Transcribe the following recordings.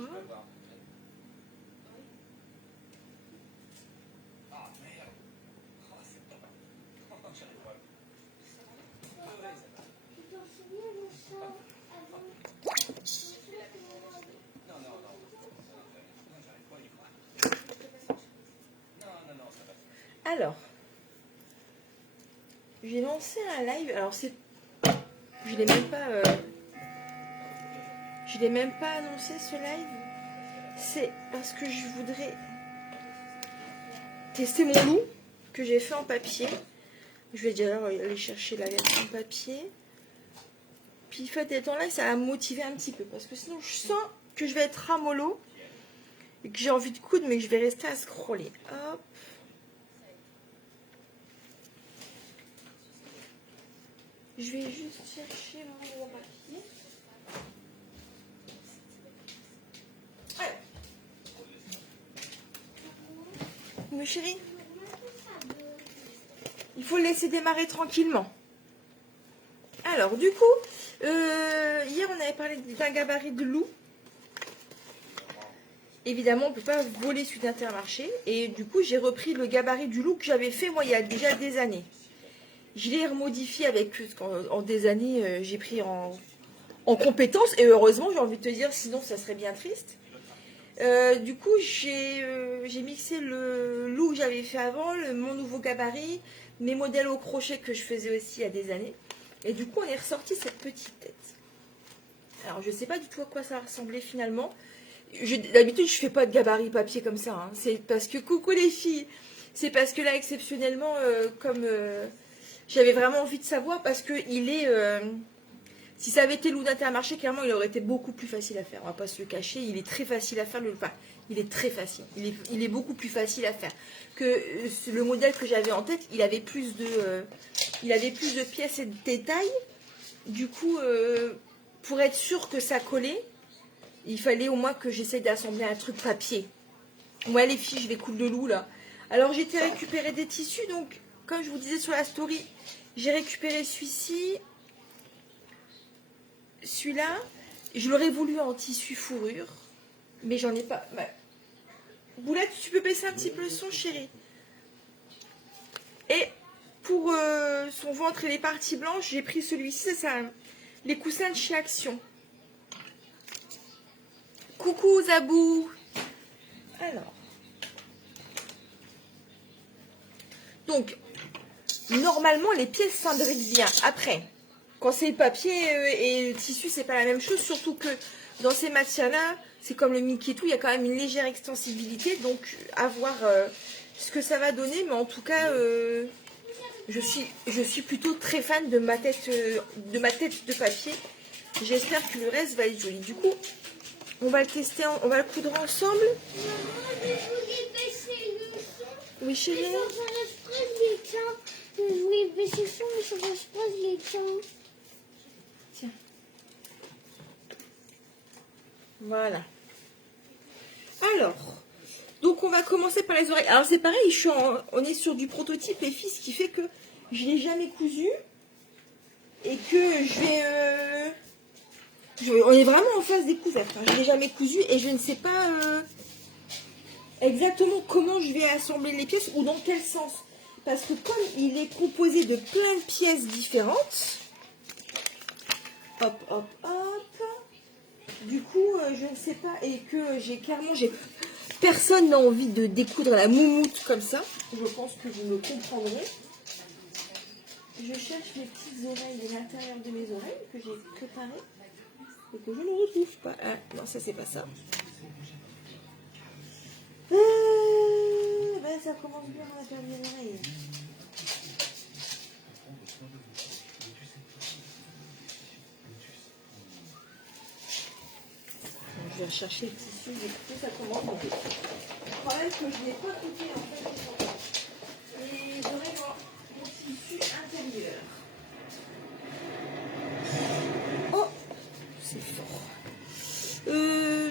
fois. Alors, j'ai lancé un live. Alors c'est, je l'ai même pas annoncé ce live. C'est parce que je voudrais tester mon loup que j'ai fait en papier. Je vais déjà aller chercher la version papier. Puis le fait d'être en live, ça va me motiver un petit peu parce que sinon je sens que je vais être ramollo et que j'ai envie de coudre, mais que je vais rester à scroller. Hop. Je vais juste chercher mon gros papier. Alors. Mais chérie, il faut le laisser démarrer tranquillement. Alors, du coup, hier on avait parlé d'un gabarit de loup. Évidemment, on ne peut pas voler celui d'Intermarché. Et du coup, j'ai repris le gabarit du loup que j'avais fait moi il y a déjà des années. Je l'ai remodifié avec, en des années, j'ai pris en compétence. Et heureusement, j'ai envie de te dire, sinon ça serait bien triste. Du coup, j'ai mixé le loup que j'avais fait avant, mon nouveau gabarit, mes modèles au crochet que je faisais aussi il y a des années. Et du coup, on est ressorti cette petite tête. Alors, je ne sais pas du tout à quoi ça ressemblait finalement. D'habitude, je ne fais pas de gabarit papier comme ça. Hein. C'est parce que, coucou les filles, c'est parce que là, exceptionnellement, j'avais vraiment envie de savoir, parce que il est... si ça avait été loup d'Intermarché, clairement, il aurait été beaucoup plus facile à faire. On va pas se le cacher, il est très facile à faire. Enfin, il est très facile. Il est beaucoup plus facile à faire que le modèle que j'avais en tête. Il avait plus de pièces et de détails. Du coup, pour être sûr que ça collait, il fallait au moins que j'essaye d'assembler un truc papier. Ouais, les filles, je vais coudre le loup là. Alors, j'ai été récupérer des tissus. Donc, comme je vous disais sur la story, j'ai récupéré celui-ci. Celui-là, je l'aurais voulu en tissu fourrure, mais j'en ai pas. Bah, Boulette, tu peux baisser un petit peu le son, chérie. Et pour son ventre et les parties blanches, j'ai pris celui-ci, c'est ça, les coussins de chez Action. Coucou Zabou. Alors. Donc, normalement, les pièces s'imbriquent bien. Après, quand c'est papier et tissu, c'est pas la même chose, surtout que dans ces matières-là, c'est comme le Mickey et tout, il y a quand même une légère extensibilité, donc à voir ce que ça va donner, mais en tout cas, je suis plutôt très fan de ma tête de papier. J'espère que le reste va être joli. Du coup, on va le tester, on va le coudre ensemble. Oui, chérie. Je voulais baisser ça, mais ça passe pas les temps. Tiens. Voilà. Alors, donc on va commencer par les oreilles. Alors c'est pareil, on est sur du prototype, les filles, ce qui fait que je ne l'ai jamais cousu. Et que on est vraiment en phase découverte. Hein. Je ne l'ai jamais cousu et je ne sais pas exactement comment je vais assembler les pièces ou dans quel sens. Parce que comme il est composé de plein de pièces différentes, hop, hop, hop, du coup, je ne sais pas, et que personne n'a envie de découdre la moumoute comme ça. Je pense que vous me comprendrez. Je cherche mes petites oreilles de l'intérieur de mes oreilles que j'ai préparées et que je ne retrouve pas. Ah, non, ça, c'est pas ça. Ben, ça commence bien à perdre les oreilles. Je vais rechercher le tissu, j'ai ça commence bien. Le problème, c'est que je n'ai pas coupé en fait les oreilles en tissu intérieur. Oh, c'est fort.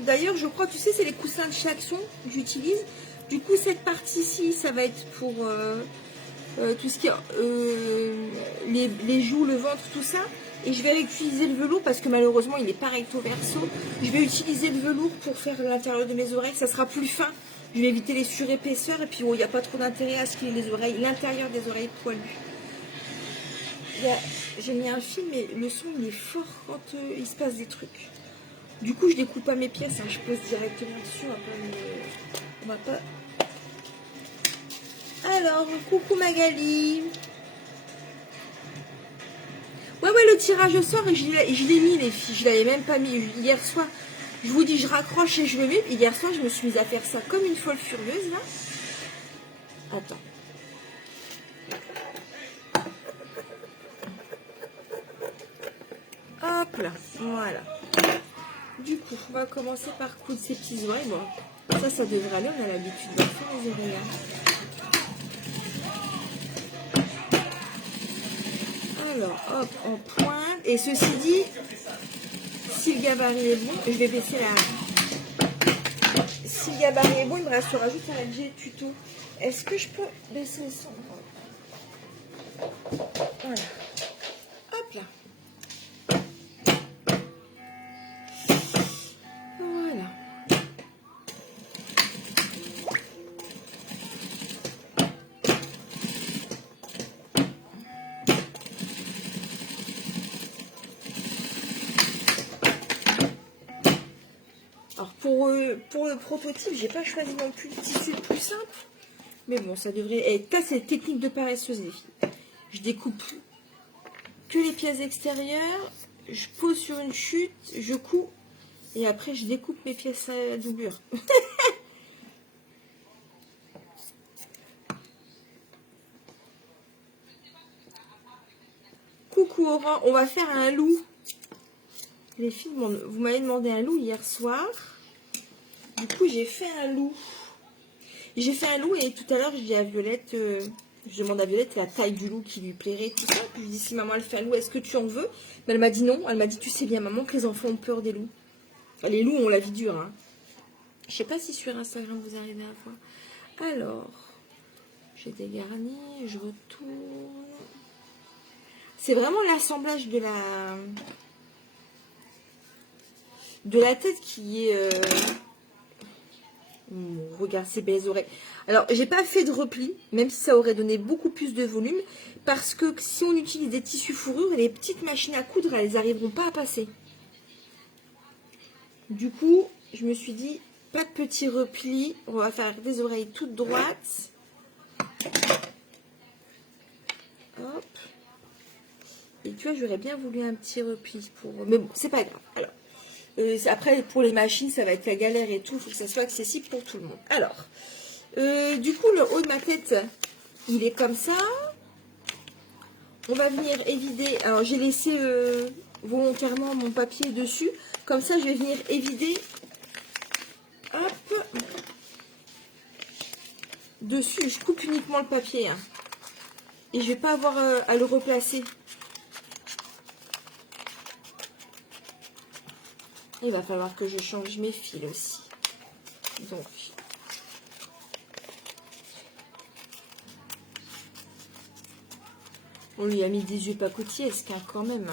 D'ailleurs, je crois, tu sais, c'est les coussins de chez Action que j'utilise. Du coup, cette partie-ci, ça va être pour tout ce qui est les joues, le ventre, tout ça. Et je vais réutiliser le velours parce que malheureusement il est pas recto verso. Je vais utiliser le velours pour faire l'intérieur de mes oreilles. Ça sera plus fin. Je vais éviter les surépaisseurs. Et puis il n'y a pas trop d'intérêt à ce qu'il y ait les oreilles, l'intérieur des oreilles poilues. J'ai mis un film mais le son il est fort quand il se passe des trucs. Du coup je découpe pas mes pièces. Hein. Je pose directement dessus. On va pas... Alors, coucou Magali. Ouais, le tirage au sort, je l'ai mis, les filles. Je l'avais même pas mis hier soir. Je vous dis, je raccroche et je le mets. Et hier soir, je me suis mise à faire ça comme une folle furieuse, là. Attends. Hop là, voilà. Du coup, on va commencer par coudre ces petits oreilles. Bon, ça devrait aller. On a l'habitude d'en faire les oreilles. Hein. Alors, hop, en pointe. Et ceci dit, si le gabarit est bon, je vais baisser la... Si le gabarit est bon, il me restera juste un objet tuto. Est-ce que je peux baisser le son? Voilà. Hop là. Voilà. Alors pour le prototype, j'ai pas choisi non plus le tissu le plus simple. Mais bon, ça devrait être... Ça, c'est technique de paresseuse, les filles. Je découpe que les pièces extérieures. Je pose sur une chute, je couds. Et après, je découpe mes pièces à doublure. Coucou Aurore, on va faire un loup. Les filles, vous m'avez demandé un loup hier soir. Du coup, j'ai fait un loup. J'ai fait un loup et tout à l'heure, je dis à Violette, je demande à Violette la taille du loup qui lui plairait, tout ça. Puis je dis, si maman elle fait un loup, est-ce que tu en veux? Mais elle m'a dit non. Elle m'a dit, tu sais bien maman que les enfants ont peur des loups. Enfin, les loups ont la vie dure. Hein. Je sais pas si sur Instagram vous arrivez à voir. Alors, j'ai dégarni, je retourne. C'est vraiment l'assemblage de la tête qui est... regarde ces belles oreilles. Alors, j'ai pas fait de repli, même si ça aurait donné beaucoup plus de volume, parce que si on utilise des tissus fourrure, les petites machines à coudre, elles n'arriveront pas à passer. Du coup, je me suis dit, pas de petits replis, on va faire des oreilles toutes droites. Hop. Et tu vois, j'aurais bien voulu un petit repli pour... Mais bon, c'est pas grave. Alors, après, pour les machines, ça va être la galère et tout. Il faut que ça soit accessible pour tout le monde. Alors, du coup, le haut de ma tête, il est comme ça. On va venir évider. Alors, j'ai laissé volontairement mon papier dessus. Comme ça, je vais venir évider. Hop. Dessus, je coupe uniquement le papier. Hein. Et je vais pas avoir à le replacer. Il va falloir que je change mes fils aussi. Donc, on lui a mis des yeux pacotiesques hein, quand même.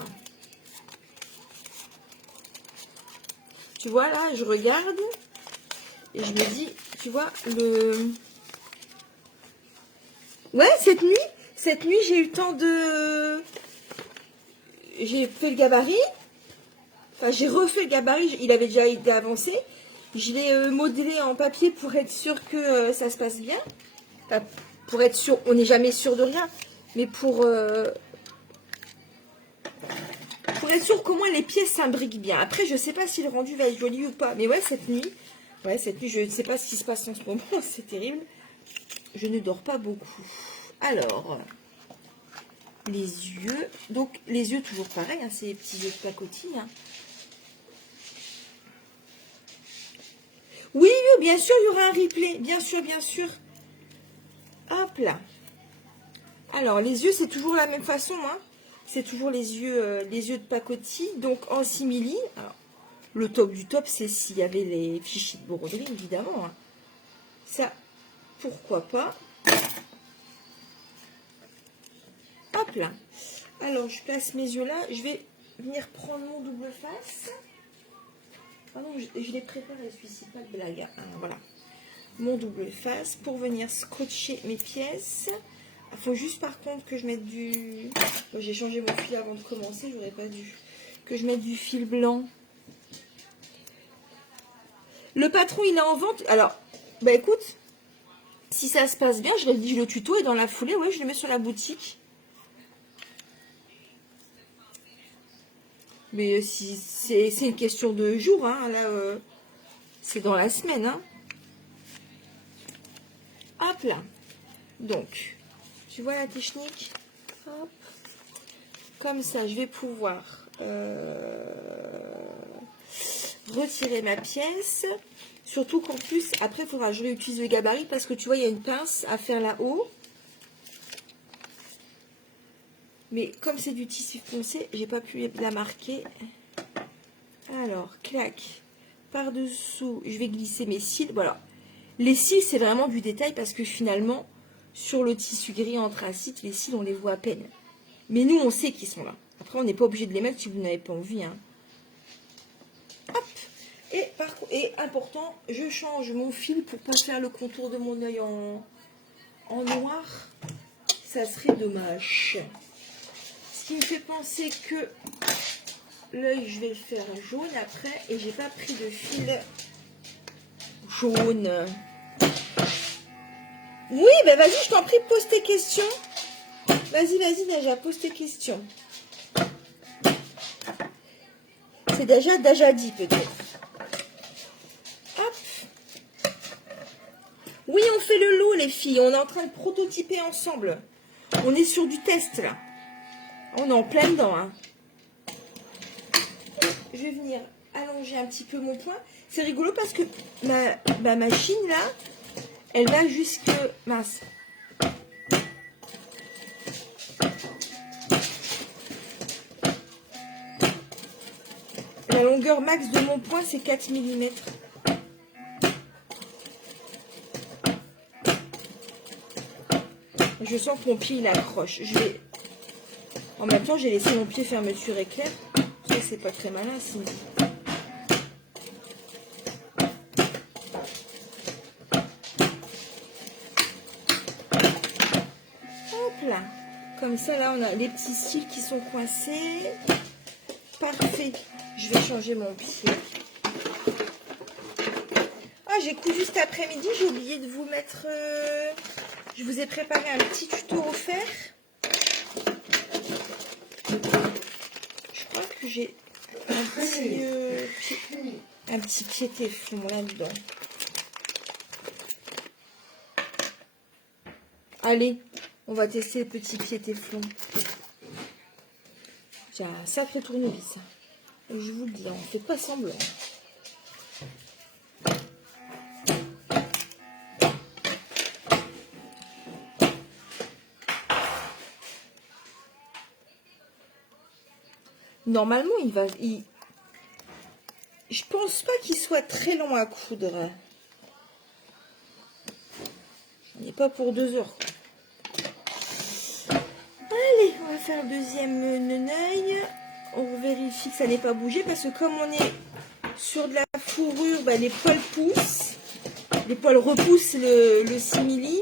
Tu vois là, je regarde et je me dis, tu vois, Ouais, cette nuit, j'ai eu le temps de... J'ai fait le gabarit. Enfin, j'ai refait le gabarit, il avait déjà été avancé. Je l'ai modelé en papier pour être sûr que ça se passe bien. Enfin, pour être sûr, on n'est jamais sûr de rien. Mais pour être sûr qu'au moins les pièces s'imbriquent bien. Après, je ne sais pas si le rendu va être joli ou pas. Mais ouais, cette nuit, je ne sais pas ce qui se passe en ce moment. C'est terrible. Je ne dors pas beaucoup. Alors, les yeux. Donc, les yeux, toujours pareil. Hein, c'est les petits yeux de pacotille. Hein. Oui, bien sûr, il y aura un replay. Bien sûr, bien sûr. Hop là. Alors, les yeux, c'est toujours la même façon. Hein. C'est toujours les yeux de pacotille. Donc, en simili. Alors, le top du top, c'est s'il y avait les fichiers de broderie, évidemment. Hein. Ça, pourquoi pas. Hop là. Alors, je place mes yeux là. Je vais venir prendre mon double face. Ah non, je l'ai préparé celui-ci, pas de blague. Ah, voilà. Mon double face pour venir scotcher mes pièces. Il faut juste par contre que je mette du... Bon, j'ai changé mon fil avant de commencer, j'aurais pas dû. Que je mette du fil blanc. Le patron, il est en vente. Alors, bah écoute, si ça se passe bien, je rédige le tuto et dans la foulée, ouais, je le mets sur la boutique. Mais si c'est une question de jour, hein, là, c'est dans la semaine. Hein. Hop là. Donc, tu vois la technique. Hop. Comme ça, je vais pouvoir retirer ma pièce. Surtout qu'en plus, après, il faudra que je réutilise le gabarit parce que tu vois, il y a une pince à faire là-haut. Mais comme c'est du tissu foncé, j'ai pas pu la marquer. Alors, clac. Par-dessous, je vais glisser mes cils. Voilà. Les cils, c'est vraiment du détail parce que finalement, sur le tissu gris anthracite, les cils, on les voit à peine. Mais nous, on sait qu'ils sont là. Après, on n'est pas obligé de les mettre si vous n'avez pas envie. Hein. Hop. Et important, je change mon fil pour pas faire le contour de mon œil en noir. Ça serait dommage. Ce qui me fait penser que l'œil, je vais le faire jaune après. Et j'ai pas pris de fil jaune. Oui, ben vas-y, je t'en prie, pose tes questions. Vas-y, Daja, pose tes questions. C'est déjà dit peut-être. Hop. Oui, on fait le lot, les filles. On est en train de prototyper ensemble. On est sur du test, là. On est en plein dedans. Hein. Je vais venir allonger un petit peu mon point. C'est rigolo parce que ma machine, là, elle va jusque... Mince. La longueur max de mon point, c'est 4 mm. Je sens que mon pied, il accroche. En même temps, j'ai laissé mon pied fermeture éclair. Ça, c'est pas très malin, sinon. Hop là. Comme ça, là, on a les petits cils qui sont coincés. Parfait. Je vais changer mon pied. Ah, j'ai cousu cet après-midi. J'ai oublié de vous mettre... Je vous ai préparé un petit tuto offert. Je crois que j'ai un petit pied téflon là-dedans. Allez, on va tester le petit pied téflon. J'ai un sacré tournevis. Et je vous le dis, on ne fait pas semblant. Normalement, je pense pas qu'il soit très long à coudre. On n'est pas pour 2 heures. Allez, on va faire le deuxième neneuil. On vérifie que ça n'est pas bougé parce que comme on est sur de la fourrure, bah, les poils poussent. Les poils repoussent le simili.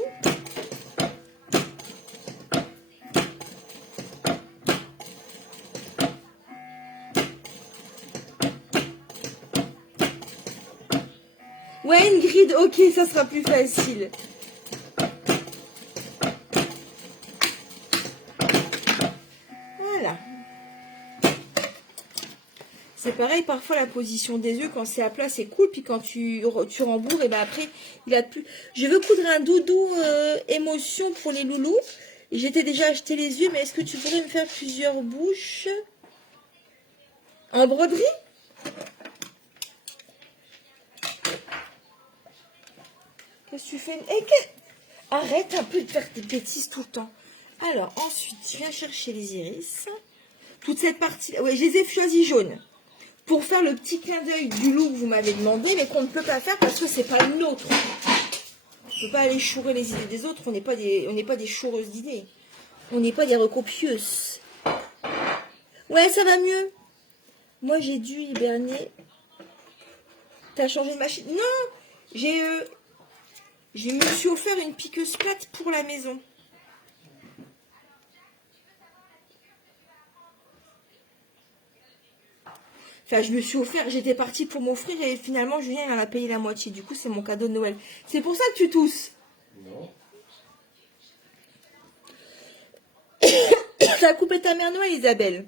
Ouais, Ingrid, ok, ça sera plus facile. Voilà. C'est pareil, parfois la position des yeux, quand c'est à plat, c'est cool. Puis quand tu rembourres, et ben après, il a plus... Je veux coudre un doudou émotion pour les loulous. J'étais déjà acheté les yeux, mais est-ce que tu pourrais me faire plusieurs bouches en broderie? Qu'est-ce que tu fais? Arrête un peu de faire des bêtises tout le temps. Alors, ensuite, je viens chercher les iris. Toute cette partie... Oui, je les ai choisis jaunes. Pour faire le petit clin d'œil du loup que vous m'avez demandé, mais qu'on ne peut pas faire parce que c'est pas le nôtre. On ne peut pas aller chourer les idées des autres. On n'est pas des choureuses d'idées. On n'est pas des recopieuses. Ouais, ça va mieux. Moi, j'ai dû hiberner. T'as changé de machine? Non, je me suis offert une piqueuse plate pour la maison. Enfin, je me suis offert, j'étais partie pour m'offrir et finalement, Julien, il en a payé la moitié. Du coup, c'est mon cadeau de Noël. C'est pour ça que tu tousses. Non. T'as coupé ta mère Noël, Isabelle?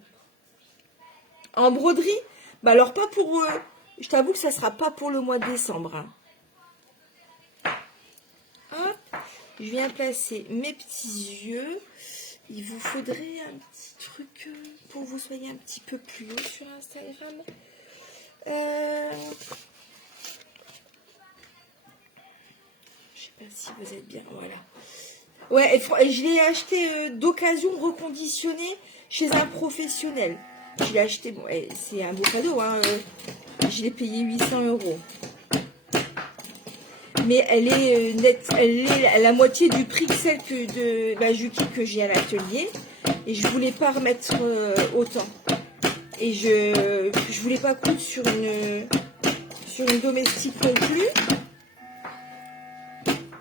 En broderie? Bah alors, pas pour... je t'avoue que ça sera pas pour le mois de décembre. Hein. Hop, je viens placer mes petits yeux. Il vous faudrait un petit truc pour que vous soyez un petit peu plus haut sur Instagram. Je sais pas si vous êtes bien. Voilà. Ouais, je l'ai acheté d'occasion reconditionné chez un professionnel. Je l'ai acheté, bon, c'est un beau cadeau, hein, je l'ai payé 800 €. Mais elle est nette, elle est à la moitié du prix que celle de la Juki que j'ai à l'atelier. Et je voulais pas remettre autant. Et je voulais pas coudre sur une domestique non plus.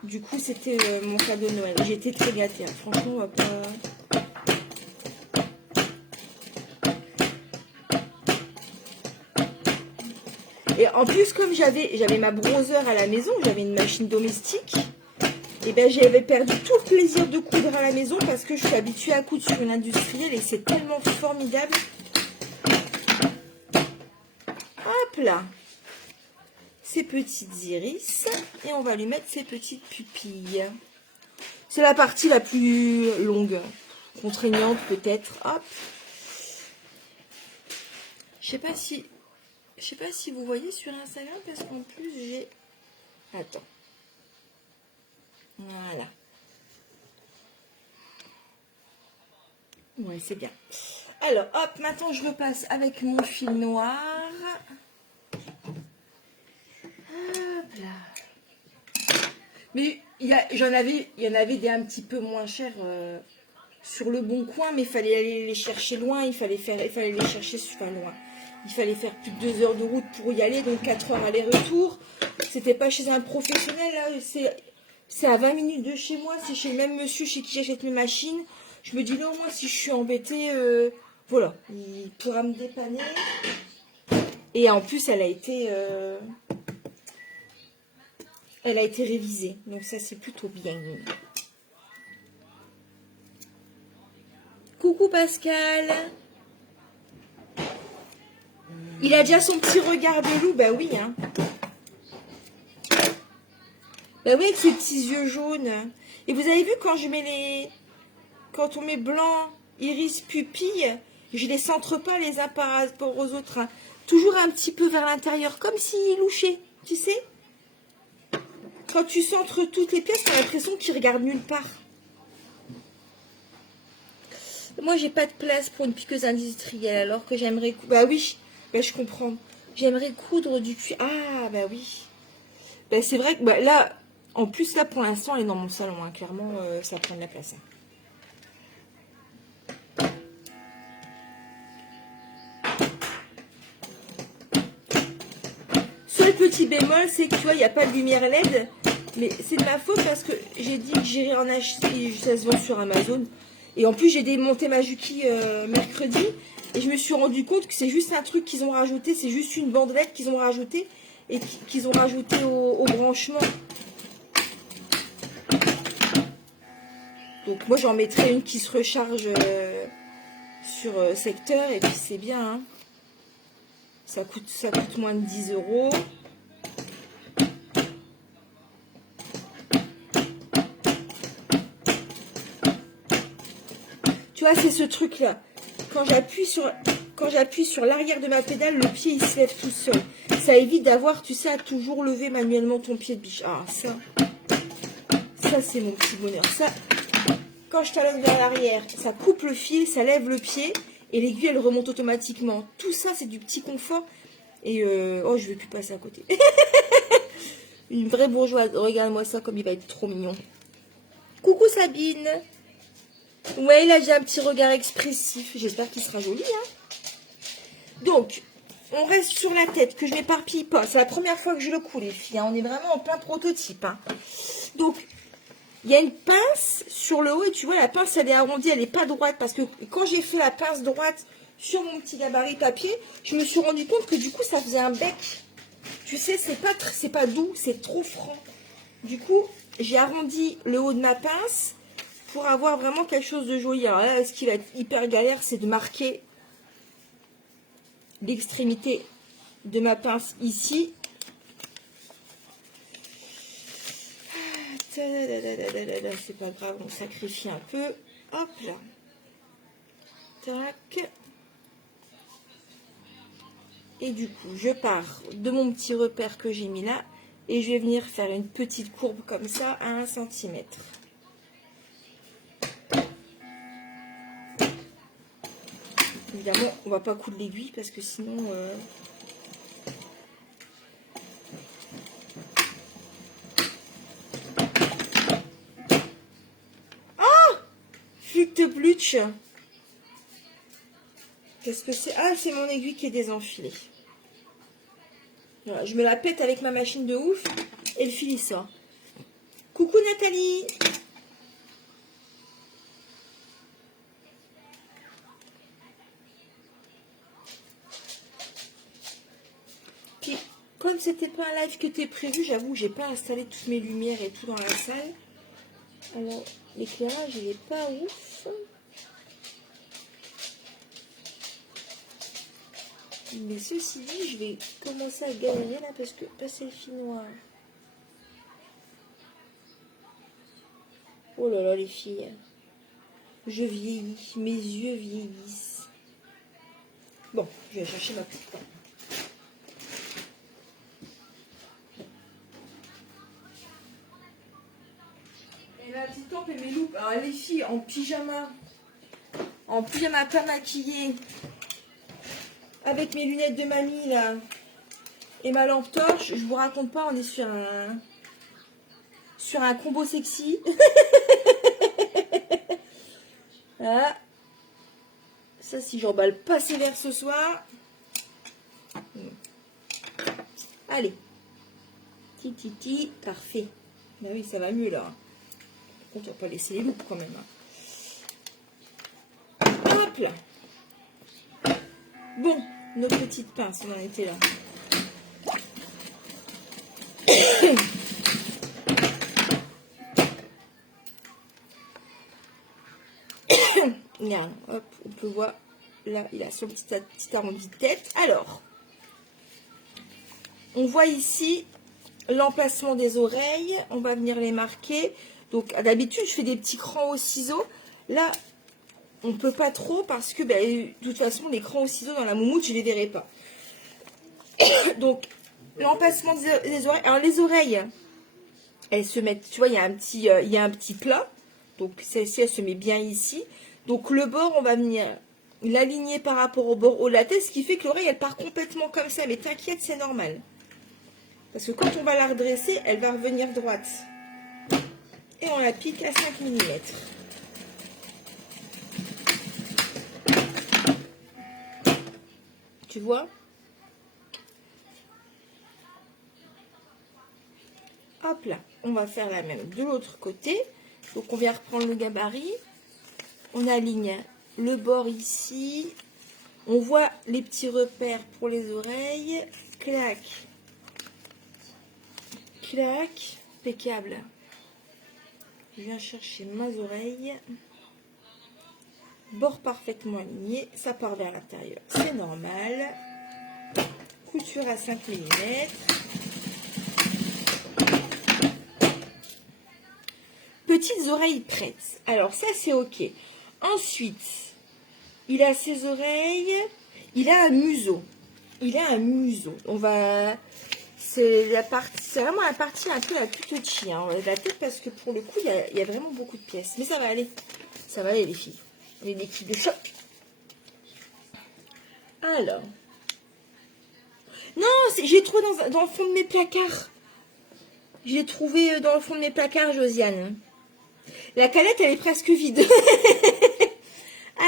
Du coup, c'était mon cadeau de Noël. J'étais très gâtée. Hein. Franchement, on va pas... Et en plus, comme j'avais ma brosseur à la maison, j'avais une machine domestique, et ben j'avais perdu tout le plaisir de coudre à la maison parce que je suis habituée à coudre sur une industrielle et c'est tellement formidable. Hop là, ses petites iris et on va lui mettre ses petites pupilles. C'est la partie la plus longue, contraignante peut-être. Hop. Je sais pas si vous voyez sur Instagram parce qu'en plus j'ai... Attends. Voilà. Ouais, c'est bien. Alors, hop, maintenant je repasse avec mon fil noir. Hop là. Mais il y en avait des un petit peu moins chers sur le bon coin, mais il fallait aller les chercher loin, il fallait les chercher super loin. Il fallait faire plus de 2 heures de route pour y aller, donc 4 heures aller-retour. C'était pas chez un professionnel, là, c'est à 20 minutes de chez moi, c'est chez le même monsieur chez qui j'achète mes machines. Je me dis non, moi si je suis embêtée, voilà, il pourra me dépanner. Et en plus, elle a été révisée, donc ça c'est plutôt bien. Coucou Pascal. Il a déjà son petit regard de loup, bah oui, hein. Bah oui, avec ses petits yeux jaunes. Et vous avez vu quand quand on met blanc, iris, pupille, je les centre pas les uns par rapport aux autres. Hein. Toujours un petit peu vers l'intérieur, comme s'il louchait, tu sais. Quand tu centres toutes les pièces, t'as l'impression qu'ils regardent nulle part. Moi, j'ai pas de place pour une piqueuse industrielle, alors que j'aimerais... Bah oui, bah, je comprends. J'aimerais coudre du cuir. Ah, bah oui. Bah, c'est vrai que bah, là, en plus, là, pour l'instant, elle est dans mon salon. Hein. Clairement, ça prend de la place. Hein. Seul petit bémol, c'est que tu vois, il n'y a pas de lumière LED. Mais c'est de ma faute parce que j'ai dit que j'irais en acheter. Ça se vend sur Amazon. Et en plus, j'ai démonté ma Juki mercredi. Et je me suis rendu compte que c'est juste un truc qu'ils ont rajouté. C'est juste une bandelette qu'ils ont rajouté. Et qu'ils ont rajouté au branchement. Donc moi, j'en mettrai une qui se recharge sur secteur. Et puis c'est bien. Hein. Ça coûte moins de 10 €. Tu vois, c'est ce truc-là. Quand j'appuie sur l'arrière de ma pédale, le pied, il se lève tout seul. Ça évite d'avoir, tu sais, à toujours lever manuellement ton pied de biche. Ah, ça c'est mon petit bonheur. Ça, quand je talonne vers l'arrière, ça coupe le fil, ça lève le pied et l'aiguille, elle remonte automatiquement. Tout ça, c'est du petit confort. Et, oh, je vais plus passer à côté. Une vraie bourgeoise. Regarde-moi ça, comme il va être trop mignon. Coucou Sabine. Ouais, là, j'ai un petit regard expressif. J'espère qu'il sera joli, hein. Donc, on reste sur la tête, que je m'éparpille pas. C'est la première fois que je le coule, les filles, hein. On est vraiment en plein prototype, hein. Donc, il y a une pince sur le haut. Et tu vois, la pince, elle est arrondie, elle n'est pas droite. Parce que quand j'ai fait la pince droite sur mon petit gabarit papier, je me suis rendu compte que du coup, ça faisait un bec. Tu sais, c'est pas doux, c'est trop franc. Du coup, j'ai arrondi le haut de ma pince pour avoir vraiment quelque chose de joli. Alors là, ce qui va être hyper galère, c'est de marquer l'extrémité de ma pince ici. C'est pas grave, on sacrifie un peu. Hop là. Tac. Et du coup, je pars de mon petit repère que j'ai mis là. Et je vais venir faire une petite courbe comme ça à 1 cm. Évidemment, on va pas coudre l'aiguille parce que sinon... Ah, Flûte-blutch. Qu'est-ce que c'est? Ah, c'est mon aiguille qui est désenfilée. Voilà, je me la pète avec ma machine de ouf et le fil il sort. Coucou Nathalie. Puis, comme c'était pas un live que t'es prévu, j'avoue, j'ai pas installé toutes mes lumières et tout dans la salle. Alors, l'éclairage, il est pas ouf. Mais ceci dit, je vais commencer à galérer là parce que passer le fil noir. Oh là là, les filles. Je vieillis, mes yeux vieillissent. Bon, je vais chercher ma coupe. Et ma petite lampe et mes loupes. Alors les filles en pyjama pas maquillée, avec mes lunettes de mamie là, et ma lampe torche, je vous raconte pas, on est sur un combo sexy. Voilà. Ça, si j'emballe pas sévère ce soir. Allez. Titi, parfait. Bah oui, ça va mieux là. Par contre, on va pas laisser les loupes quand même. Hop là. Bon, nos petites pinces, on en était là. Regarde, hop, on peut voir. Là, il a son petit arrondi de tête. Alors, on voit ici l'emplacement des oreilles. On va venir les marquer. Donc, d'habitude, je fais des petits crans au ciseau. Là, on peut pas trop parce que, ben, de toute façon, les crans au ciseau dans la moumoute, je les verrai pas. Donc, l'emplacement des oreilles. Alors, les oreilles, elles se mettent, tu vois, il y a un petit plat. Donc, celle-ci, elle se met bien ici. Donc, le bord, on va venir l'aligner par rapport au bord haut de la tête, ce qui fait que l'oreille, elle part complètement comme ça. Mais t'inquiète, c'est normal. Parce que quand on va la redresser, elle va revenir droite. Et on la pique à 5 mm. Tu vois? Hop là, on va faire la même de l'autre côté. Donc on vient reprendre le gabarit. On aligne le bord ici. On voit les petits repères pour les oreilles. Clac. Clac. Impeccable. Je viens chercher mes oreilles. Bord parfaitement aligné. Ça part vers l'intérieur. C'est normal. Couture à 5 mm. Petites oreilles prêtes. Alors ça c'est ok. Ensuite, il a ses oreilles. Il a un museau. On va... C'est vraiment la partie un peu la plus touchy, hein, de la tête, parce que pour le coup, il y a vraiment beaucoup de pièces. Mais ça va aller. Ça va aller, les filles. On est des filles de choc. Alors. Non, j'ai trouvé dans le fond de mes placards. Je l'ai trouvé dans le fond de mes placards, Josiane. La canette, elle est presque vide.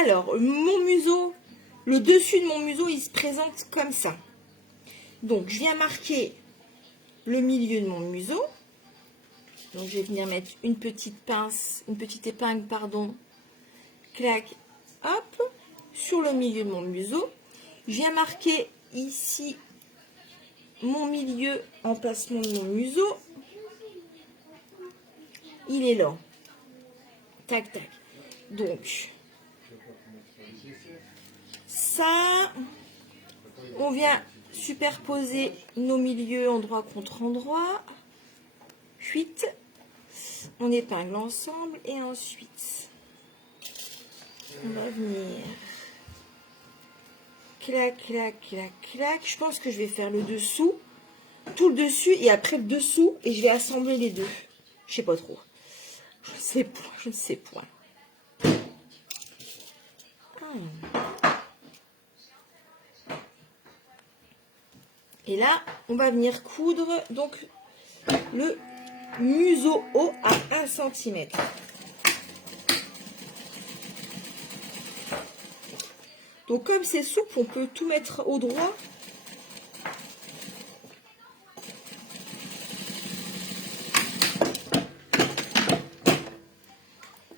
Alors, mon museau, le dessus de mon museau, il se présente comme ça. Donc, je viens marquer le milieu de mon museau. Donc, je vais venir mettre une petite pince, une petite épingle, pardon. Clac, hop, sur le milieu de mon museau. Je viens marquer ici mon milieu, emplacement de mon museau. Il est là. Tac, tac. Donc, ça, on vient superposer nos milieux endroit contre endroit. Ensuite, on épingle ensemble et ensuite, on va venir clac, clac, clac, clac. Je pense que je vais faire le dessous, tout le dessus et après le dessous et je vais assembler les deux. Je sais pas trop. Je ne sais point, je ne sais point. Et là, on va venir coudre donc le museau haut à 1 cm. Donc comme c'est souple, on peut tout mettre au droit.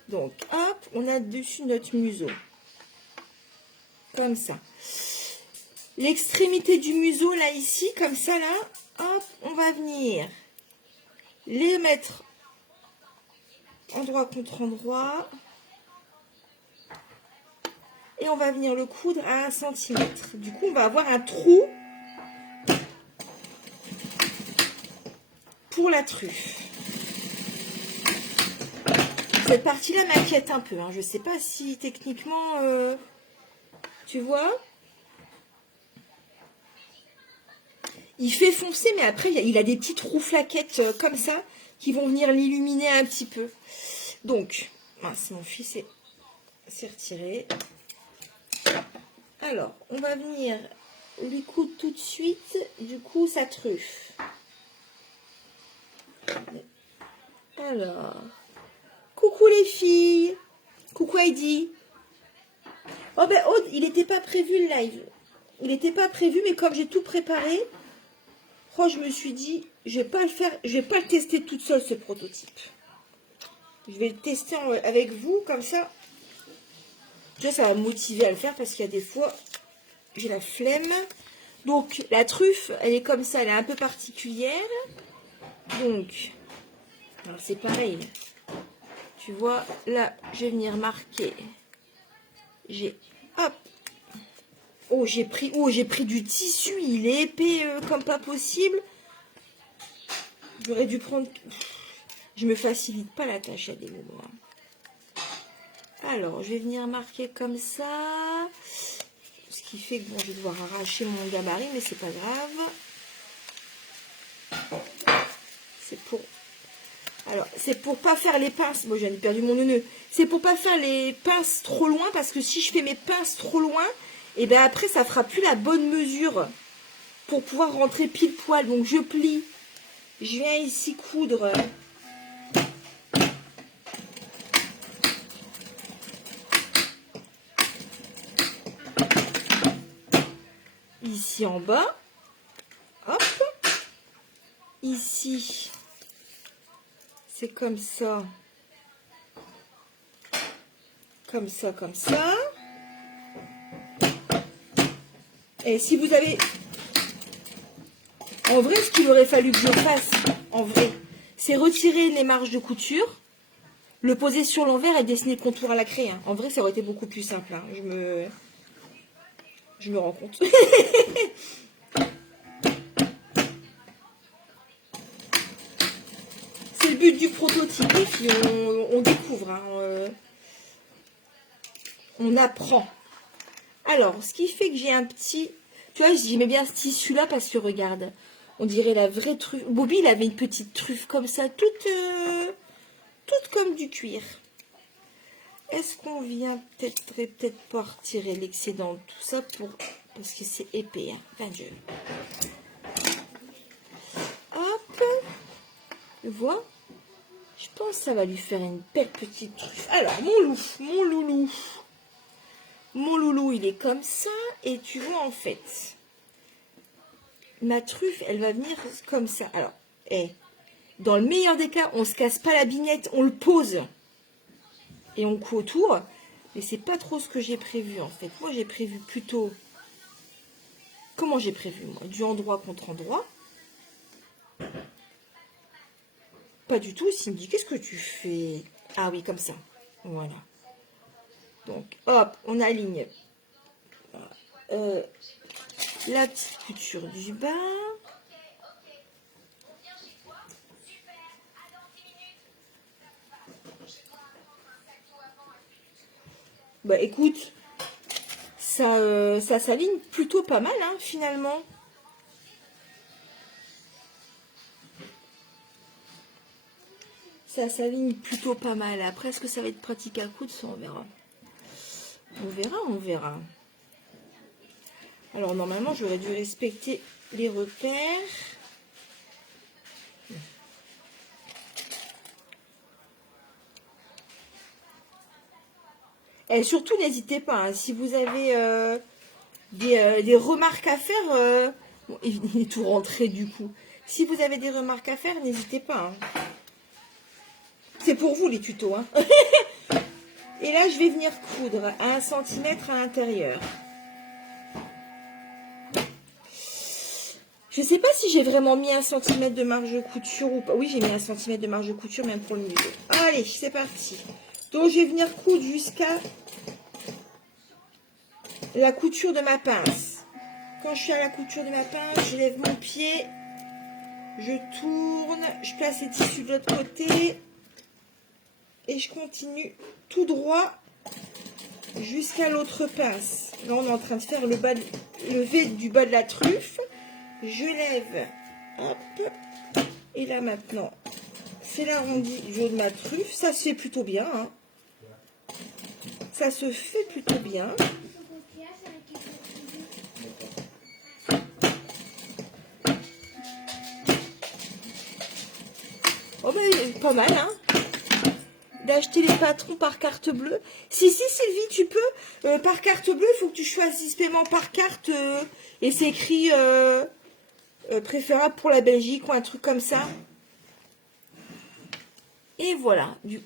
Donc hop, on a dessus notre museau. Comme ça. L'extrémité du museau, là, ici, comme ça, là, hop, on va venir les mettre endroit contre endroit. Et on va venir le coudre à 1 cm. Du coup, on va avoir un trou pour la truffe. Cette partie-là m'inquiète un peu. Hein. Je ne sais pas si techniquement, tu vois, il fait foncer, mais après, il a des petits trous flaquettes comme ça qui vont venir l'illuminer un petit peu. Donc, mince, mon fils s'est retiré. Alors, on va venir lui coudre tout de suite, du coup, sa truffe. Alors, coucou les filles. Coucou Heidi. Oh ben, Aude, il n'était pas prévu le live. Il n'était pas prévu, mais comme j'ai tout préparé, oh, je me suis dit, je vais pas le faire, je vais pas le tester toute seule, ce prototype. Je vais le tester avec vous, comme ça. Déjà, ça va me motiver à le faire parce qu'il y a des fois, j'ai la flemme. Donc, la truffe, elle est comme ça, elle est un peu particulière. Donc, alors c'est pareil. Tu vois, là, je vais venir marquer. Hop. Oh, j'ai pris du tissu, il est épais comme pas possible. J'aurais dû prendre... Je me facilite pas la tâche à des moments. Alors, je vais venir marquer comme ça. Ce qui fait que bon, je vais devoir arracher mon gabarit, mais c'est pas grave. C'est pour pas faire les pinces. Moi, j'en ai perdu mon nœud. C'est pour pas faire les pinces trop loin, parce que si je fais mes pinces trop loin, et ben après, ça fera plus la bonne mesure pour pouvoir rentrer pile poil. Donc, je plie. Je viens ici coudre. Ici en bas. Hop. Ici. C'est comme ça. Comme ça, comme ça. Et si vous avez... En vrai, ce qu'il aurait fallu que je fasse, en vrai, c'est retirer les marges de couture, le poser sur l'envers et dessiner le contour à la craie. Hein. En vrai, ça aurait été beaucoup plus simple. Hein. Je me rends compte. C'est le but du prototype. Et puis, on découvre. Hein. On apprend. Alors, ce qui fait que j'ai un petit... Tu vois, j'aimais bien ce tissu-là parce que, regarde, on dirait la vraie truffe. Bobby, il avait une petite truffe comme ça, toute comme du cuir. Est-ce qu'on vient peut-être pas retirer l'excédent de tout ça parce que c'est épais, hein. Enfin, hop. Tu vois? Je pense que ça va lui faire une belle petite truffe. Alors, mon loulou. Mon loulou, il est comme ça. Et tu vois, en fait, ma truffe, elle va venir comme ça. Alors, dans le meilleur des cas, on se casse pas la bignette, on le pose. Et on coud autour. Mais c'est pas trop ce que j'ai prévu, en fait. Moi, j'ai prévu plutôt... Comment j'ai prévu, moi? Du endroit contre endroit. Pas du tout, Cindy. Qu'est-ce que tu fais? Ah oui, comme ça. Voilà. Donc, hop, on aligne la petite couture du bas. Bah écoute, ça s'aligne plutôt pas mal, hein, finalement. Ça s'aligne plutôt pas mal. Après, est-ce que ça va être pratique à coudre? Ça, on verra. On verra, on verra. Alors, normalement, j'aurais dû respecter les repères. Et surtout, n'hésitez pas, hein, si vous avez des remarques à faire, bon, il est tout rentré du coup. Si vous avez des remarques à faire, n'hésitez pas. Hein. C'est pour vous les tutos. Hein. Et là, je vais venir coudre à 1 cm à l'intérieur. Je ne sais pas si j'ai vraiment mis 1 cm de marge de couture ou pas. Oui, j'ai mis 1 cm de marge de couture, même pour le milieu. Allez, c'est parti. Donc, je vais venir coudre jusqu'à la couture de ma pince. Quand je suis à la couture de ma pince, je lève mon pied, je tourne, je place les tissus de l'autre côté et je continue tout droit jusqu'à l'autre pince. Là, on est en train de faire le V du bas de la truffe. Je lève, hop, et là maintenant, c'est l'arrondi du haut de ma truffe. Ça se fait plutôt bien. Hein. Ça se fait plutôt bien. Oh ben, pas mal, hein, d'acheter les patrons par carte bleue. Si, Sylvie, tu peux, par carte bleue, il faut que tu choisisses paiement par carte et c'est écrit préférable pour la Belgique ou un truc comme ça. Et voilà. Du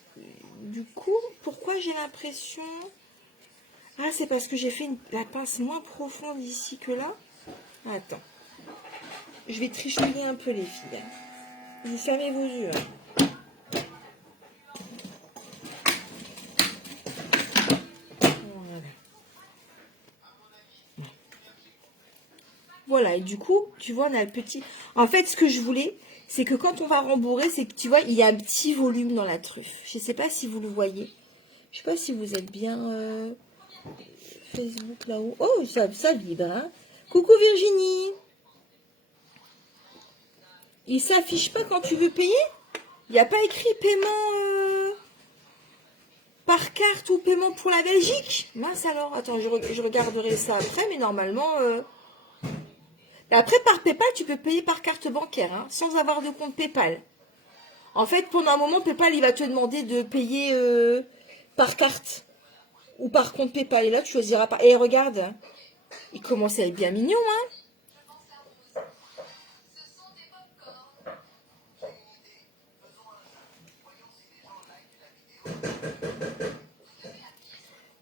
coup, pourquoi j'ai l'impression... Ah, c'est parce que j'ai fait la pince moins profonde ici que là. Attends. Je vais tricher un peu les filles. Vous fermez vos yeux. Hein. Voilà, et du coup, tu vois, on a le petit... En fait, ce que je voulais, c'est que quand on va rembourrer, c'est que, tu vois, il y a un petit volume dans la truffe. Je ne sais pas si vous le voyez. Je ne sais pas si vous êtes bien Facebook là-haut. Oh, ça vibre, hein. Coucou Virginie. Il ne s'affiche pas quand tu veux payer? Il n'y a pas écrit paiement par carte ou paiement pour la Belgique? Mince alors. Attends, je regarderai ça après, mais normalement... Après, par PayPal, tu peux payer par carte bancaire, hein, sans avoir de compte PayPal. En fait, pendant un moment, PayPal, il va te demander de payer par carte ou par compte PayPal. Et là, tu choisiras pas. Et regarde, il commence à être bien mignon, hein.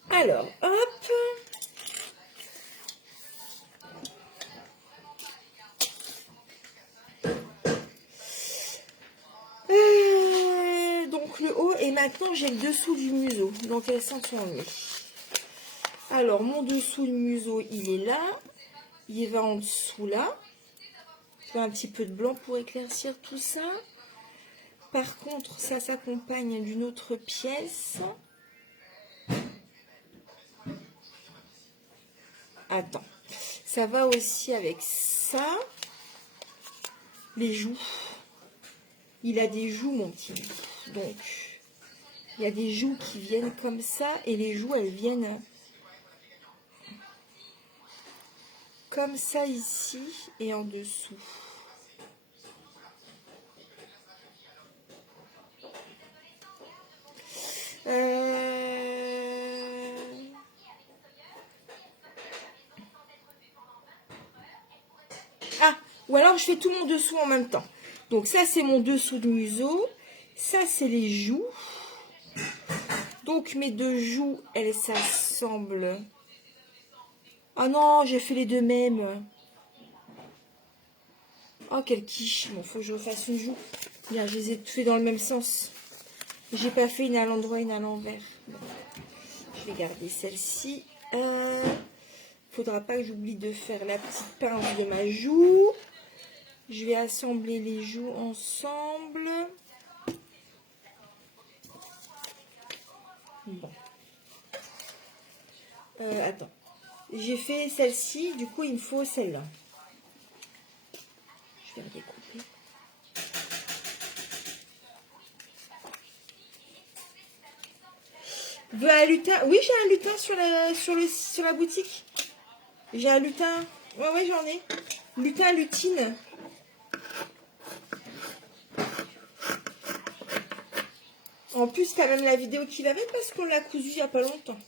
Alors, hop. Donc le haut et maintenant j'ai le dessous du museau. Dans quel sens on est? Alors mon dessous du museau il est là. Il va en dessous là. Je fais un petit peu de blanc pour éclaircir tout ça. Par contre ça s'accompagne d'une autre pièce. Attends. Ça va aussi avec ça. Les joues. Il a des joues, mon petit. Donc, il y a des joues qui viennent comme ça. Et les joues, elles viennent comme ça ici et en dessous. Ah, ou alors je fais tout mon dessous en même temps. Donc ça c'est mon dessous de museau. Ça c'est les joues. Donc mes deux joues, elles s'assemblent. Oh non, j'ai fait les deux mêmes. Oh quel quiche. Bon, faut que je refasse une joue. Bien, je les ai fait dans le même sens. J'ai pas fait une à l'endroit, une à l'envers. Bon. Je vais garder celle-ci. Faudra pas que j'oublie de faire la petite pince de ma joue. Je vais assembler les joues ensemble. Bon. Attends. J'ai fait celle-ci, du coup il me faut celle-là. Je vais la découper. Veux un lutin? Oui, j'ai un lutin sur la boutique. J'ai un lutin. Ouais, j'en ai. Lutin, lutine. En plus, t'as même la vidéo qu'il avait parce qu'on l'a cousu il n'y a pas longtemps.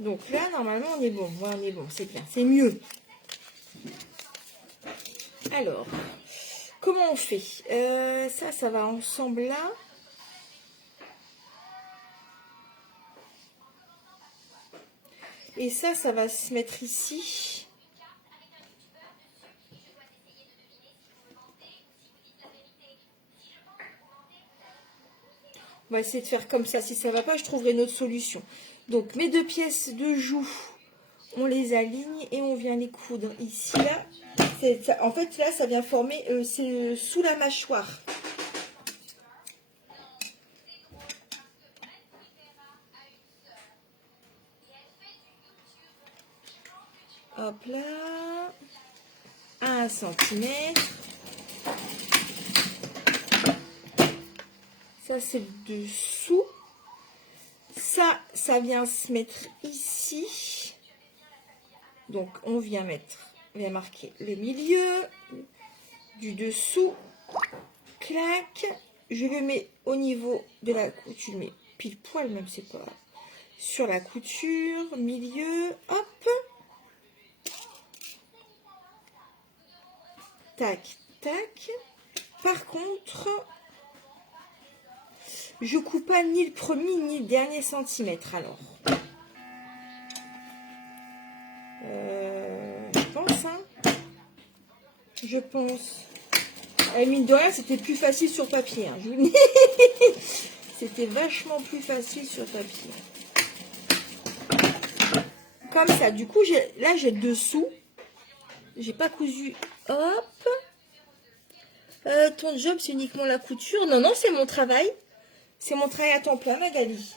Donc là, normalement, on est bon. Ouais, on est bon, c'est bien. C'est mieux. Alors, comment on fait? Ça va ensemble là. Et ça va se mettre ici. On va essayer de faire comme ça. Si ça ne va pas, je trouverai une autre solution. Donc, mes deux pièces de joue, on les aligne et on vient les coudre ici, là. En fait, là, ça vient former, c'est sous la mâchoire. Hop là. 1 cm. Ça, c'est le dessous. Ça vient se mettre ici. Donc, on vient marquer le milieu du dessous. Clac. Je le mets au niveau de la couture, mais pile poil même, c'est pas sur la couture, milieu, hop. Tac, tac. Par contre, je coupe pas ni le premier ni le dernier centimètre alors. Je pense, hein. Je pense. Mine de rien, c'était plus facile sur papier. Hein. C'était vachement plus facile sur papier. Comme ça. Du coup, là, j'ai dessous. J'ai pas cousu. Hop. Ton job, c'est uniquement la couture. Non, non, c'est mon travail. C'est mon travail à temps plein, Magali.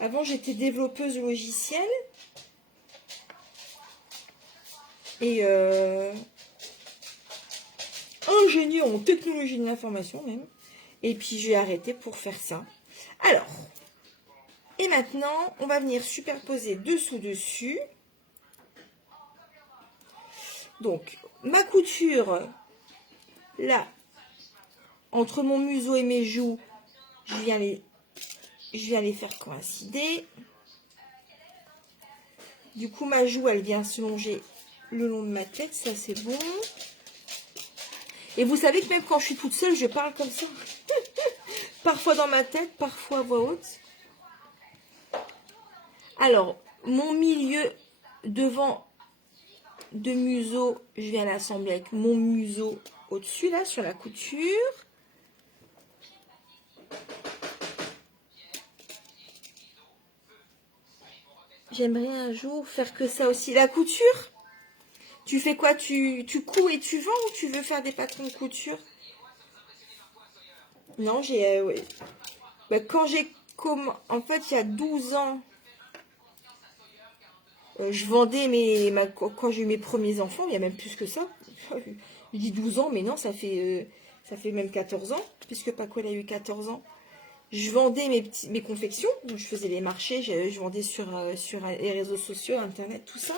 Avant, j'étais développeuse logicielle. Et ingénieur en technologie de l'information même. Et puis, j'ai arrêté pour faire ça. Alors, et maintenant, on va venir superposer dessous-dessus. Donc, ma couture, là, entre mon museau et mes joues, je viens les faire coïncider. Du coup, ma joue, elle vient se longer le long de ma tête. Ça, c'est bon. Et vous savez que même quand je suis toute seule, je parle comme ça. Parfois dans ma tête, parfois à voix haute. Alors, mon milieu devant de museau, je viens l'assembler avec mon museau au-dessus, là, sur la couture. J'aimerais un jour faire que ça aussi. La couture, tu fais quoi? Tu couds et tu vends ou tu veux faire des patrons de couture? Non, j'ai... ouais. Bah, quand j'ai... En fait, il y a 12 ans, je vendais quand j'ai eu mes premiers enfants, il y a même plus que ça. Je dis 12 ans, mais non, ça fait même 14 ans, puisque Paco, elle a eu 14 ans. je vendais mes confections. Donc, je faisais les marchés, je vendais sur les réseaux sociaux, Internet, tout ça.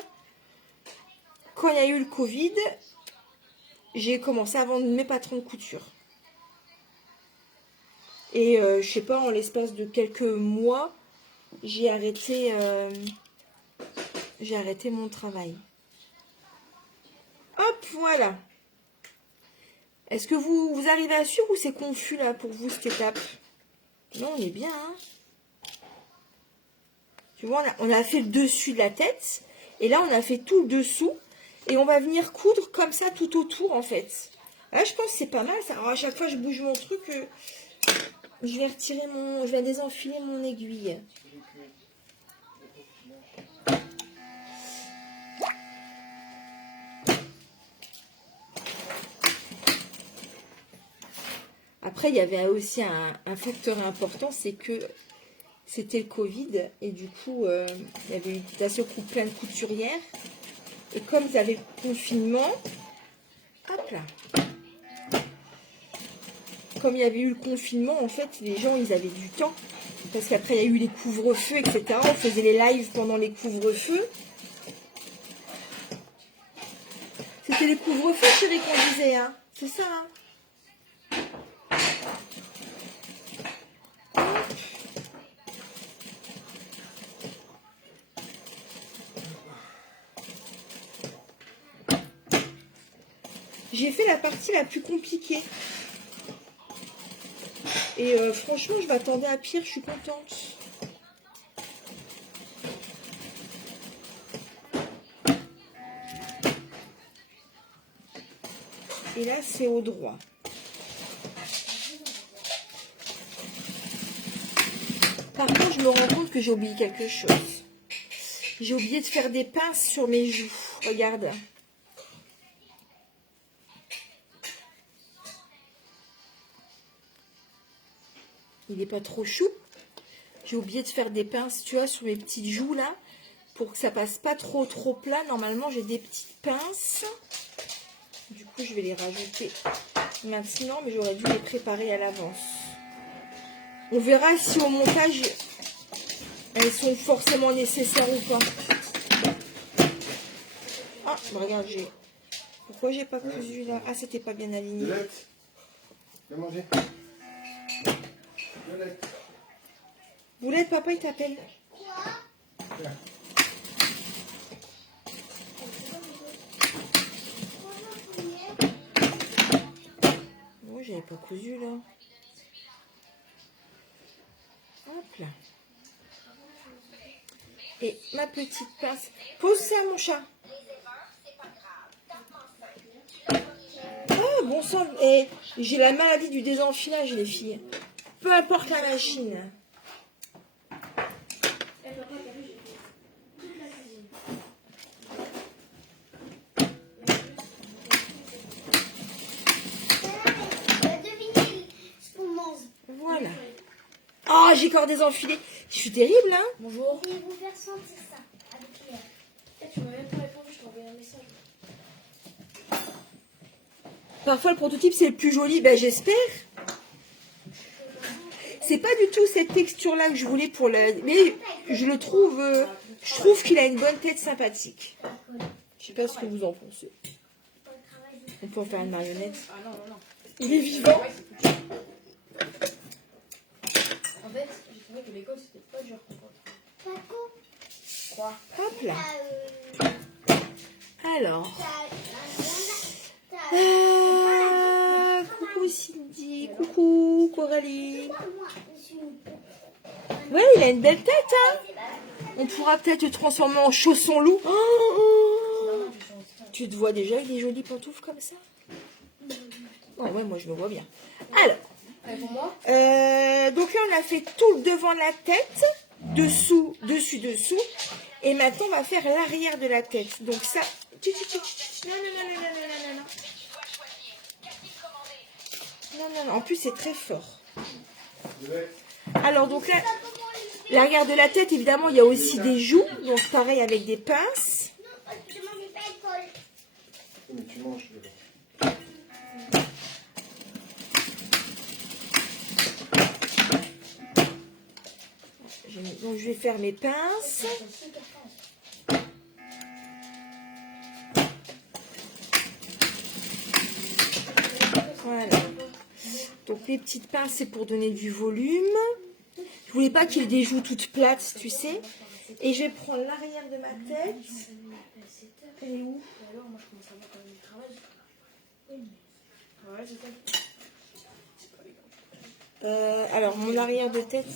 Quand il y a eu le Covid, j'ai commencé à vendre mes patrons de couture. Et je sais pas, en l'espace de quelques mois, j'ai arrêté mon travail. Hop, voilà. Est-ce que vous arrivez à suivre ou c'est confus là pour vous cette étape? Non, on est bien. Hein, tu vois, on a fait le dessus de la tête. Et là, on a fait tout le dessous. Et on va venir coudre comme ça tout autour en fait. Là, je pense que c'est pas mal. Ça. Alors, à chaque fois, je bouge mon truc. Je vais désenfiler mon aiguille. Après, il y avait aussi un facteur important, c'est que c'était le Covid. Et du coup, il y avait eu d'un seul coup plein de couturières. Et comme ils avaient le confinement, hop là. Comme il y avait eu le confinement, en fait, les gens, ils avaient du temps. Parce qu'après, il y a eu les couvre-feux, etc. On faisait les lives pendant les couvre-feux. C'était les couvre-feux, chérie, qu'on disait, hein. C'est ça, hein. J'ai fait la partie la plus compliquée. Et franchement, je m'attendais à pire, je suis contente. Et là, c'est au droit. Par contre, je me rends compte que j'ai oublié quelque chose. J'ai oublié de faire des pinces sur mes joues. Regarde. Il n'est pas trop chou. J'ai oublié de faire des pinces, tu vois, sur mes petites joues là. Pour que ça passe pas trop plat. Normalement, j'ai des petites pinces. Du coup, je vais les rajouter maintenant. Mais j'aurais dû les préparer à l'avance. On verra si au montage, elles sont forcément nécessaires ou pas. Ah, regarde, pourquoi j'ai pas cousu là? Ah, c'était pas bien aligné. Violette, viens manger. Violette. Boulette, papa, il t'appelle. Quoi? Moi, j'avais pas cousu là. Hop là. Et ma petite pince. Pose ça, mon chat. Ah, bon sang. Et j'ai la maladie du désenfilage, les filles. Peu importe la machine. Voilà. Oh, j'ai encore désenfilé. Je suis terrible, hein. Bonjour. Je vais vous faire sentir ça avec l'air. Tu m'as même pas répondu, je t'ai envoyé un message. Parfois, le prototype, c'est le plus joli. Ben, j'espère. C'est pas du tout cette texture-là que je voulais pour la... Mais je le trouve... je trouve qu'il a une bonne tête sympathique. Je sais pas ce que vous en pensez. On peut en faire une marionnette. Ah non, non, non. Il est vivant. En fait, j'ai trouvé que l'école, c'était pas dur. Quoi? Hop là. Alors. Coucou Cindy. Coucou Coralie. Ouais, il a une belle tête, hein. On pourra peut-être le transformer en chausson loup. Oh, tu te vois déjà avec des jolies pantoufles comme ça? Oh, ouais, moi je me vois bien. Alors. Pour moi? Donc là, on a fait tout le devant de la tête. Dessous, dessus, dessous. Et maintenant, on va faire l'arrière de la tête. Donc ça... Non, non. Non. En plus, c'est très fort. Alors, donc là, l'arrière de la tête, évidemment, il y a aussi des joues. Donc, pareil avec des pinces. Mais tu manges. Donc je vais faire mes pinces. Voilà. Donc mes petites pinces, c'est pour donner du volume. Je voulais pas qu'il y ait des joues toutes plates, tu sais. Et je vais prendre l'arrière de ma tête. Elle est où? Alors, moi, je commence à voir quand même du travail. Ouais, c'est ça. Alors, mon arrière de tête,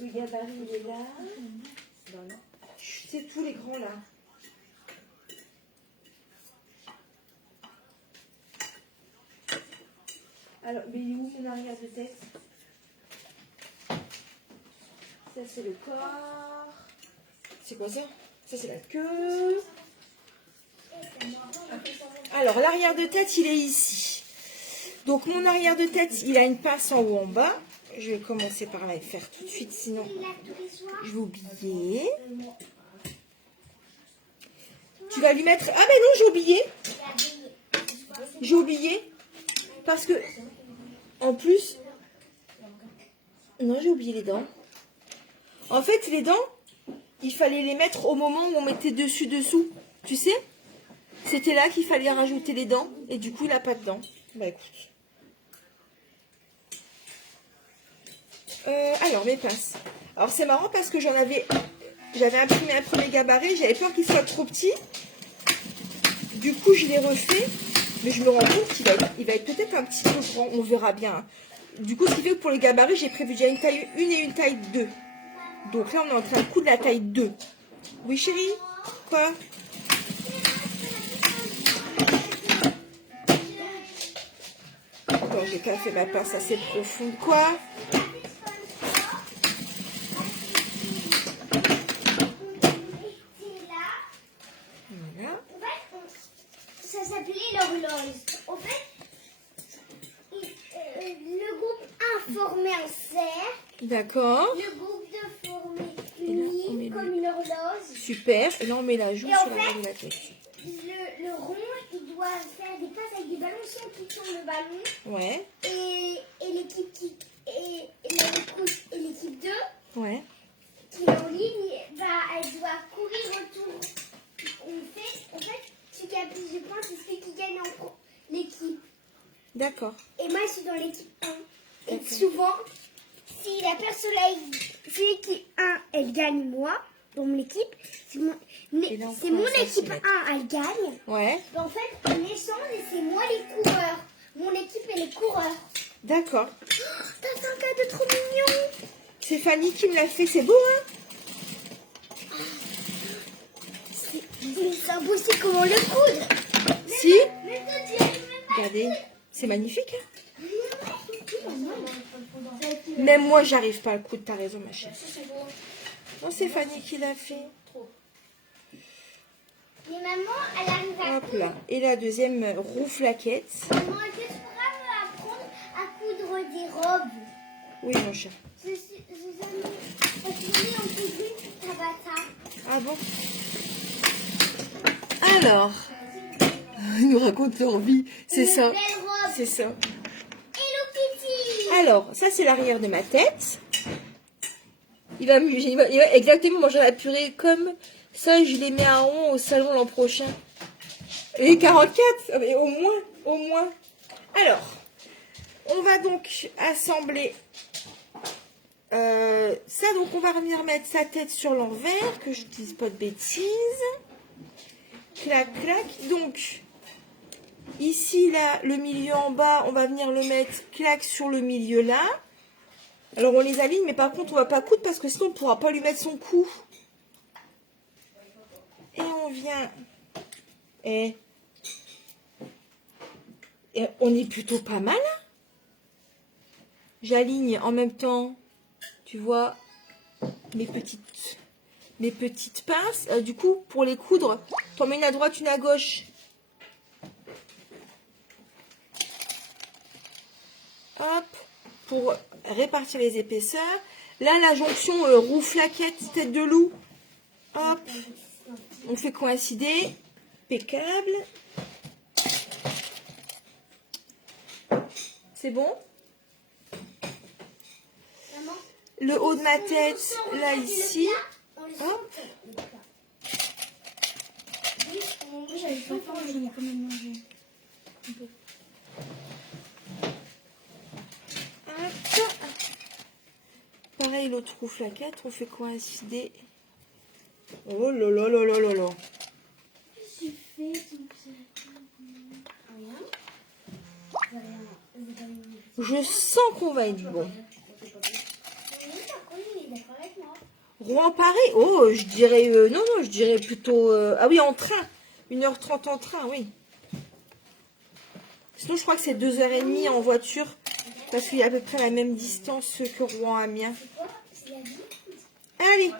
le gabarit, il est là. C'est tous les grands là. Alors, mais il est où mon arrière de tête? Ça, c'est le corps. C'est quoi ça? Ça, c'est la queue. Alors, l'arrière de tête, il est ici. Donc, mon arrière de tête, il a une pince en haut, en bas. Je vais commencer par la faire tout de suite, sinon je vais oublier. Tu vas lui mettre... Ah, mais non, j'ai oublié. J'ai oublié. Parce que, en plus... Non, j'ai oublié les dents. En fait, les dents, il fallait les mettre au moment où on mettait dessus-dessous. Tu sais? C'était là qu'il fallait rajouter les dents. Et du coup, il n'a pas de dents. Bah, écoute. Alors, mes pinces. Alors, c'est marrant parce que j'avais imprimé un premier gabarit. J'avais peur qu'il soit trop petit. Du coup, je l'ai refait. Mais je me rends compte qu'il va être peut-être un petit peu grand. On verra bien. Du coup, ce qui fait que pour le gabarit, j'ai prévu déjà une taille 1 et une taille 2. Donc là, on est en train de coudre la taille 2. Oui, chérie? Quoi? Bon, j'ai pas fait ma pince assez profonde. Quoi? Voilà. Ça s'appelait l'horloge. En fait, le groupe 1 formait un cercle. D'accord. Le groupe 2 formait Et là, une on met ligne comme une horloge. Super. Et là, on met la joue Et en sur la fait, de la tête. Le rond, il doit faire des passes avec des ballons sans toucher le ballon. Ouais. Et l'équipe l'équipe 2, Ouais. qui est en ligne, bah, elle doit courir autour. En fait, celui qui a plus de points, c'est celui qui gagne en l'équipe. D'accord. Et moi, je suis dans l'équipe 1. Et D'accord. souvent, si la personne, celui qui est 1, elle gagne moi, dans mon équipe. C'est mon Et là, on équipe commence à 1, elle gagne. Ouais. En fait, on échange et c'est moi les coureurs. Mon équipe et les coureurs. D'accord. Oh, t'as fait un cadeau trop mignon. C'est Fanny qui me l'a fait. C'est beau, hein? C'est impossible comment le coudre. Si. Mais toi, tu arrives même pas. Regardez. C'est magnifique, hein? Même moi, j'arrive pas à le coudre. T'as raison, ma chérie. Non, c'est Fanny qui l'a fait. Mais maman, elle arrive à Hop là. Et la deuxième roue flaquette. Maman, est-ce que tu pourras m'apprendre à coudre des robes? Oui, mon chat. Je suis parce que j'ai en coudre une Tabata. Ah bon? Alors, ils nous racontent leur vie. C'est Une ça. belle robe. C'est ça. Hello Kitty. Alors, ça, c'est l'arrière de ma tête. Il va exactement manger la purée comme ça. Je les mets à rond au salon l'an prochain. Les 44, mais au moins, au moins. Alors, on va donc assembler ça. Donc, on va venir mettre sa tête sur l'envers, que je ne dise pas de bêtises. Clac, clac. Donc, ici, là, le milieu en bas, on va venir le mettre clac sur le milieu là. Alors, on les aligne, mais par contre, on va pas coudre parce que sinon, on ne pourra pas lui mettre son cou. Et on vient... Et on est plutôt pas mal. J'aligne en même temps, tu vois, mes petites pinces. Du coup, pour les coudre, tu en mets une à droite, une à gauche. Hop, pour répartir les épaisseurs. Là, la jonction roue flaquette, tête de loup. Hop, on fait coïncider. Impeccable. C'est bon? Maman, le haut de ma tête, là, ici. On les Hop. sent. Moi, j'avais pas faim, j'en ai quand même mangé. Un peu. Hop. Pareil, l'autre rouflaquette, on fait coïncider. Oh là là là là là là. Qu'est-ce que tu fais, ton petit? Rien. Je sens qu'on va être bon. Rouen Paris, oh, je dirais, non, je dirais plutôt, ah oui, en train, 1h30 en train, oui. Sinon, je crois que c'est 2h30 en voiture, parce qu'il y a à peu près la même distance que Rouen-Amiens. Allez,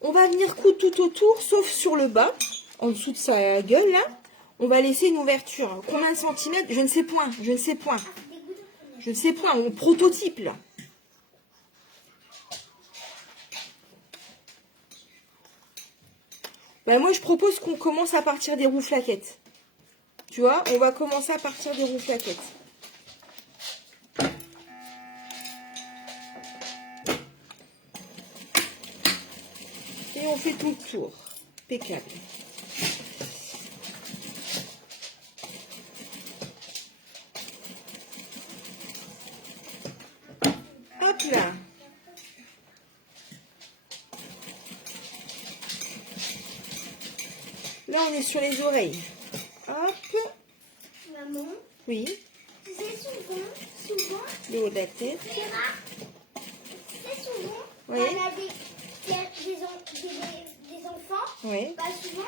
on va venir coudre tout autour, sauf sur le bas, en dessous de sa gueule, là. On va laisser une ouverture. Combien de centimètres? Je ne sais point, je ne sais point. Je ne sais point, on prototype, là. Ben moi, je propose qu'on commence à partir des rouflaquettes. Tu vois, on va commencer à partir des rouflaquettes. Et on fait tout le tour. Impeccable. Hop là. Là, on est sur les oreilles. Hop. Maman, Oui. tu sais souvent, Le haut de la tête. Clara, tu sais souvent, Oui. quand on a des enfants, Oui. bah souvent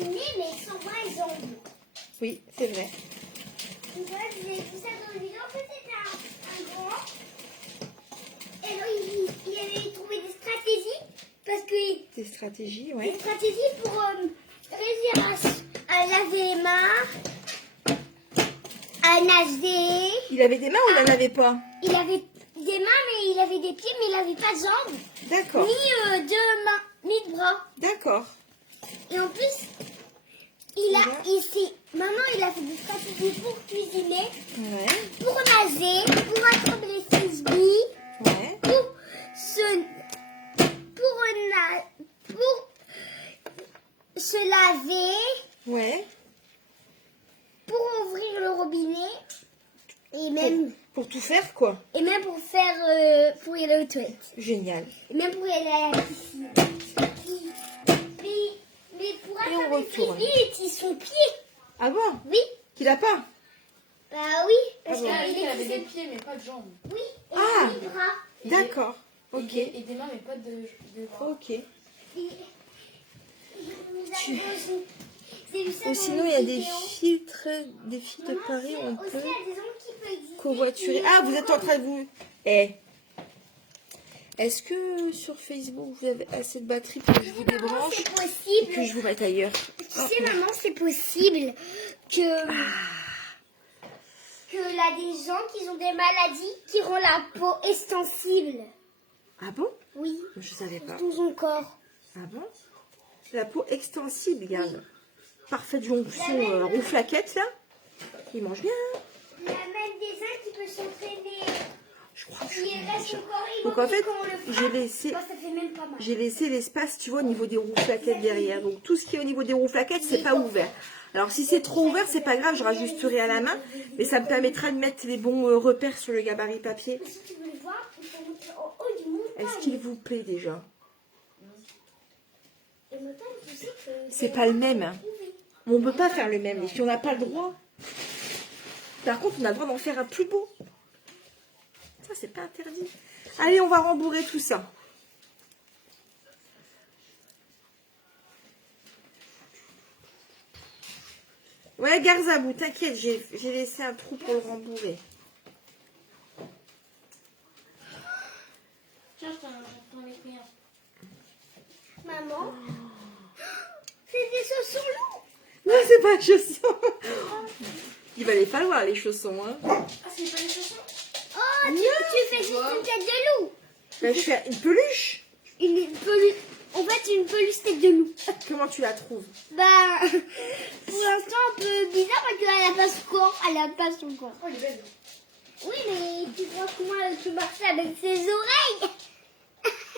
ils naissent mais ils s'envoient les ongles. Oui, c'est vrai. Tu vois, j'ai vu ça dans une vidéo, en fait c'était un grand. Et alors il avait trouvé des stratégies, parce que Des stratégies, des ouais. stratégies pour réussir à laver les mains, à nager. Il avait des mains ou il n'en avait pas? Il avait des mains, mais il avait des pieds, mais il n'avait pas de jambes, D'accord. ni de mains, ni de bras. D'accord. Et en plus, maintenant il a fait des stratégies pour cuisiner, Ouais. pour nager, pour attraper les frisbees, Ouais. pour se laver, Ouais. pour ouvrir le robinet et même, Pour tout faire, quoi. pour faire pour y aller aux toilettes. Génial. Et même pour y aller à la piscine. Mais pour Et on attraper le retourne. frisbee, il utilise son pied. Ah bon? Oui. Qu'il a pas? Bah oui, parce Ah bon. qu'il Il avait utilise des pieds, mais pas de jambes. oui, et Ah. des bras. D'accord. Ok. Et des mains, mais pas de bras. Ok. Et- J'ai vu ça Ou dans sinon, une il y a des vidéo. filtres, des filles de Maman, Paris, on aussi, peut il y a des gens qui peuvent exister. covoiturer. Ah, vous êtes en train de vous... Eh. Est-ce que sur Facebook, vous avez assez de batterie pour que je vous Maman, débranche c'est et possible. que je vous mette ailleurs? Tu sais, maman, c'est possible que là, des gens qui ont des maladies qui rendent la peau extensible. Ah bon? Oui, Je savais pas. tout son corps. Ah bon? La peau extensible, regarde. Parfaite jonction rouflaquette, là. Il mange bien. Il y a même des uns qui peuvent s'entraîner. Je crois que je Qui suis restent déjà. encore Donc en fait, quand on le j'ai frappe, laissé... bah, ça fait même pas mal. J'ai laissé l'espace, tu vois, au niveau des rouflaquettes derrière. Donc tout ce qui est au niveau des rouflaquettes, c'est pas ouvert. Alors si c'est trop ouvert, c'est pas grave, je rajusterai à la main. Mais ça me permettra de mettre les bons repères sur le gabarit papier. Si tu veux le voir, il faut monter en haut du montagne. Est-ce qu'il vous plaît déjà? Et montagne, tu sais que C'est pas le même. Hein. On peut pas faire le même. Et puis on n'a pas le droit. Par contre, on a le droit d'en faire un plus beau. Ça, c'est pas interdit. Allez, on va rembourrer tout ça. Ouais, Garzabou, t'inquiète, j'ai laissé un trou pour le rembourrer. Tiens, je t'en ai pris un. Maman, c'est des chaussons lourds. Non, c'est pas un chausson. Il va les falloir, les chaussons. Hein. Ah, c'est pas les chaussons? Oh, tu fais juste une tête de loup. Là, je fais une peluche. Une peluche. En fait, une peluche tête de loup. Comment tu la trouves? Bah, pour l'instant, un peu bizarre parce qu'elle a pas son corps. Elle a pas son corps. Oh, il est belle. Oui, mais tu fais vois comment elle peut marcher avec ses oreilles.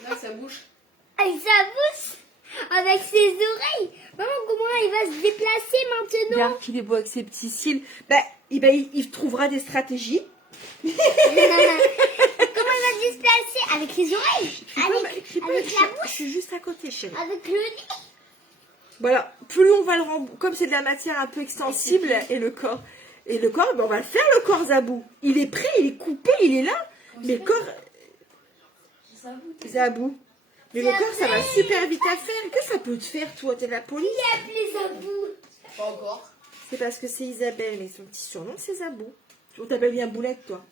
Là, ça bouge. Avec sa bouche. Avec ses oreilles. Maman, comment il va se déplacer maintenant? Regarde qu'il est beau avec ses petits cils. Il trouvera des stratégies. Comment il va se déplacer? Avec les oreilles. Avec la bouche. Je suis juste à côté, chérie. Avec le nez. Voilà, plus on va le rembourser, comme c'est de la matière un peu extensible, et le corps, on va le faire le corps Zabou. Il est prêt, il est coupé, il est là, mais le corps Zabou. Mais le corps, ça va super vite à faire. Qu'est-ce que ça peut te faire, toi? T'es la police? Il a appelé Zabou. Pas encore. C'est parce que c'est Isabelle, mais son petit surnom, c'est Zabou. On t'appelle bien Boulette, toi.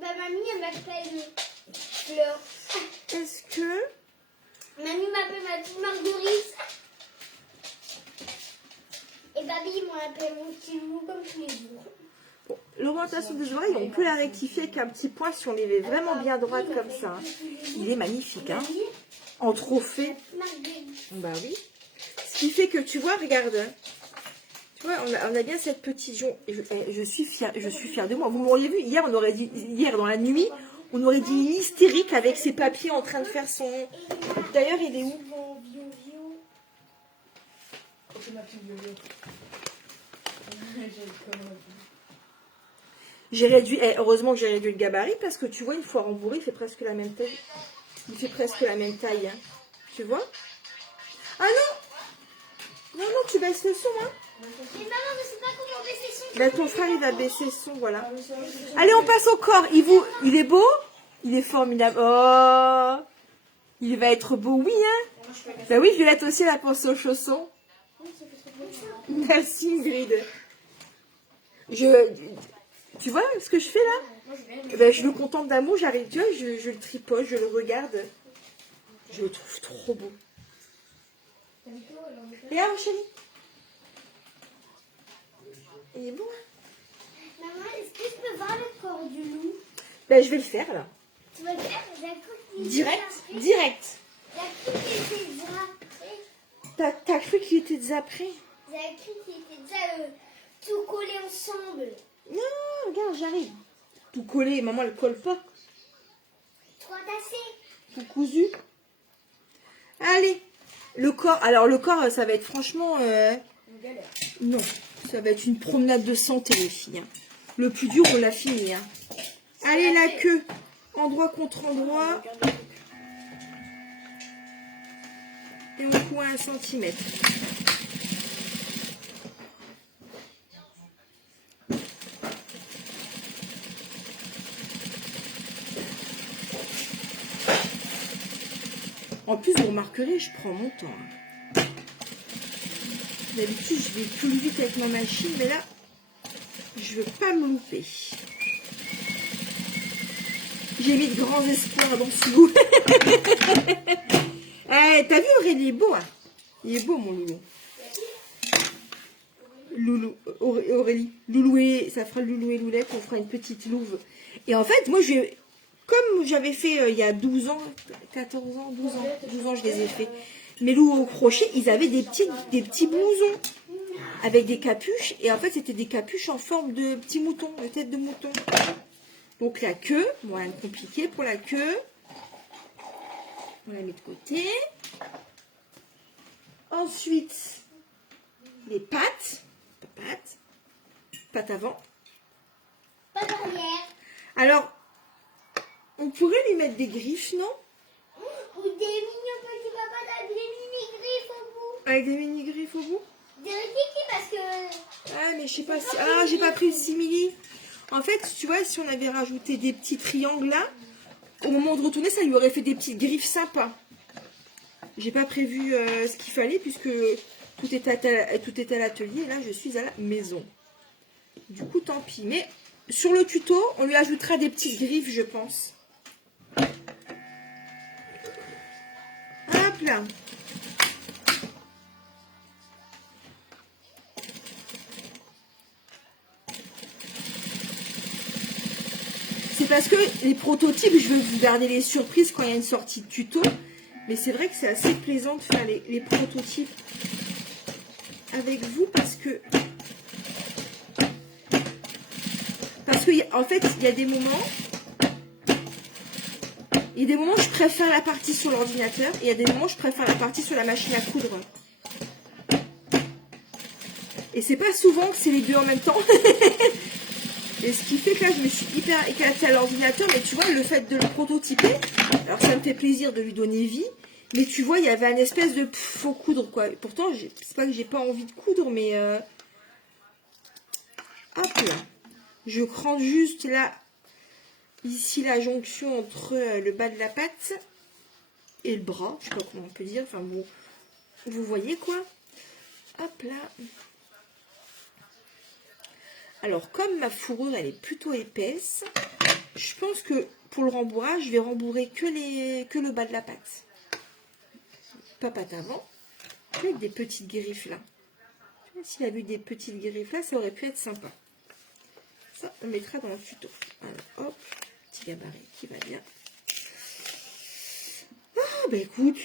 Bah, mamie, elle m'appelle Fleur. Est-ce que... Mamie m'appelle ma petite Marguerite. Et Babi m'appelle mon petit loup comme tous les jours. Bon, l'orientation des oreilles, on peut la rectifier avec un petit point si on les met vraiment bien droites comme ça. Hein. Il est magnifique, hein. En trophée. Marguerite. Bah oui. Ce qui fait que, tu vois, regarde. Tu vois, on a bien cette petite jonc. Je suis fière de moi. Vous m'auriez vu, hier, dans la nuit, on aurait dit une hystérique avec ses papiers en train de faire son... D'ailleurs, il est où? C'est ma petite violette. J'ai réduit, heureusement que j'ai réduit le gabarit parce que tu vois, une fois rembourré, il fait presque la même taille. Il fait presque la même taille. Hein. Tu vois? Ah non! Non, tu baisses le son, hein? Mais maman, je sais pas comment baisser son. Là, ton frère, il va baisser le son, voilà. Allez, on passe au corps. Il est beau? Il est formidable. Oh! Il va être beau, oui, hein? Bah oui, Violette aussi, elle a pensé aux chaussons. Merci, Ingrid. Tu vois ce que je fais là? Ben, je le contemple d'amour, j'arrive, tu vois, je le tripote, je le regarde. Je le trouve trop beau. Regarde, chérie. Il est beau, hein? Maman, est-ce que je peux voir le corps du loup? Ben, je vais le faire, là. Tu vas le faire? J'ai cru qu'il était Direct. zappé. J'ai cru qu'il était zappé. T'as cru qu'il était déjà prêt? J'ai cru qu'il était déjà tout collé ensemble. Non, regarde, j'arrive. Tout collé, maman, elle colle pas. Trop tassé. Tout cousu. Allez. Le corps, alors le corps, ça va être franchement... Non, ça va être une promenade de santé, les filles. Hein. Le plus dur, on l'a fini. Hein. Allez, la queue. Endroit contre endroit. Et on coud 1 centimètre. En plus, vous remarquerez, je prends mon temps. Hein. D'habitude, je vais plus vite avec ma machine, mais là, je veux pas me louper. J'ai mis de grands espoirs dans ce loup. T'as vu, Aurélie, il est beau. Hein, il est beau, mon loulou. Aurélie, Loulou et, ça fera Loulou et Loulette, on fera une petite louve. Et en fait, moi, comme j'avais fait il y a 12 ans, 14 ans, 12 ans, je les ai fait. Mes loups au crochet, ils avaient des petits blousons avec des capuches. Et en fait, c'était des capuches en forme de petits moutons, de tête de mouton. Donc la queue, bon, rien de compliqué pour la queue. On la met de côté. Ensuite, les pattes. Pattes avant. Pas derrière. Alors, on pourrait lui mettre des griffes, non? Ou des mignons petits papas avec des mini-griffes au bout. Avec des mini-griffes au bout? Des kiki parce que... Ah, mais je sais pas si... Ah, j'ai pas pris le simili. En fait, tu vois, si on avait rajouté des petits triangles là, au moment de retourner, ça lui aurait fait des petites griffes sympas. J'ai pas prévu ce qu'il fallait puisque tout est à l'atelier et là, je suis à la maison. Du coup, tant pis. Mais sur le tuto, on lui ajoutera des petites griffes, je pense. Hop là. C'est parce que les prototypes, je veux vous garder les surprises quand il y a une sortie de tuto. Mais c'est vrai que c'est assez plaisant de faire les prototypes avec vous parce que Parce que, en fait, il y a des moments... Il y a des moments où je préfère la partie sur l'ordinateur. Et il y a des moments où je préfère la partie sur la machine à coudre. Et c'est pas souvent que c'est les deux en même temps. Et ce qui fait que là, je me suis hyper éclatée à l'ordinateur. Mais tu vois, le fait de le prototyper, alors ça me fait plaisir de lui donner vie. Mais tu vois, il y avait un espèce de faux coudre, quoi. Et pourtant, c'est pas que j'ai pas envie de coudre, mais... Hop là. Je crante juste là, ici, la jonction entre le bas de la patte et le bras. Je sais pas comment on peut dire. Enfin, bon, vous voyez, quoi. Hop là. Alors, comme ma fourrure, elle est plutôt épaisse, je pense que pour le rembourrage, je vais rembourrer que le bas de la patte. Pas patte avant. Avec des petites griffes là. S'il a vu des petites griffes là, ça aurait pu être sympa. Ça, on mettra dans le tuto. Alors, hop, petit gabarit qui va bien. Ah, bah écoute.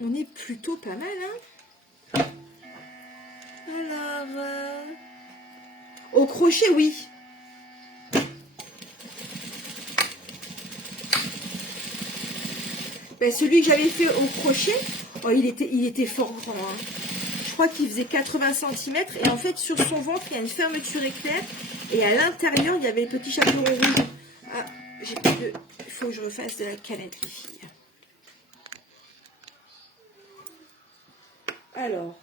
On est plutôt pas mal, hein. Alors, au crochet, oui. Ben, celui que j'avais fait au crochet, oh, il était fort grand. Hein. Je crois qu'il faisait 80 cm. Et en fait, sur son ventre, il y a une fermeture éclair. Et à l'intérieur, il y avait le petit chaperon rouge. Ah, j'ai plus de... Il faut que je refasse de la canette, les filles. Alors,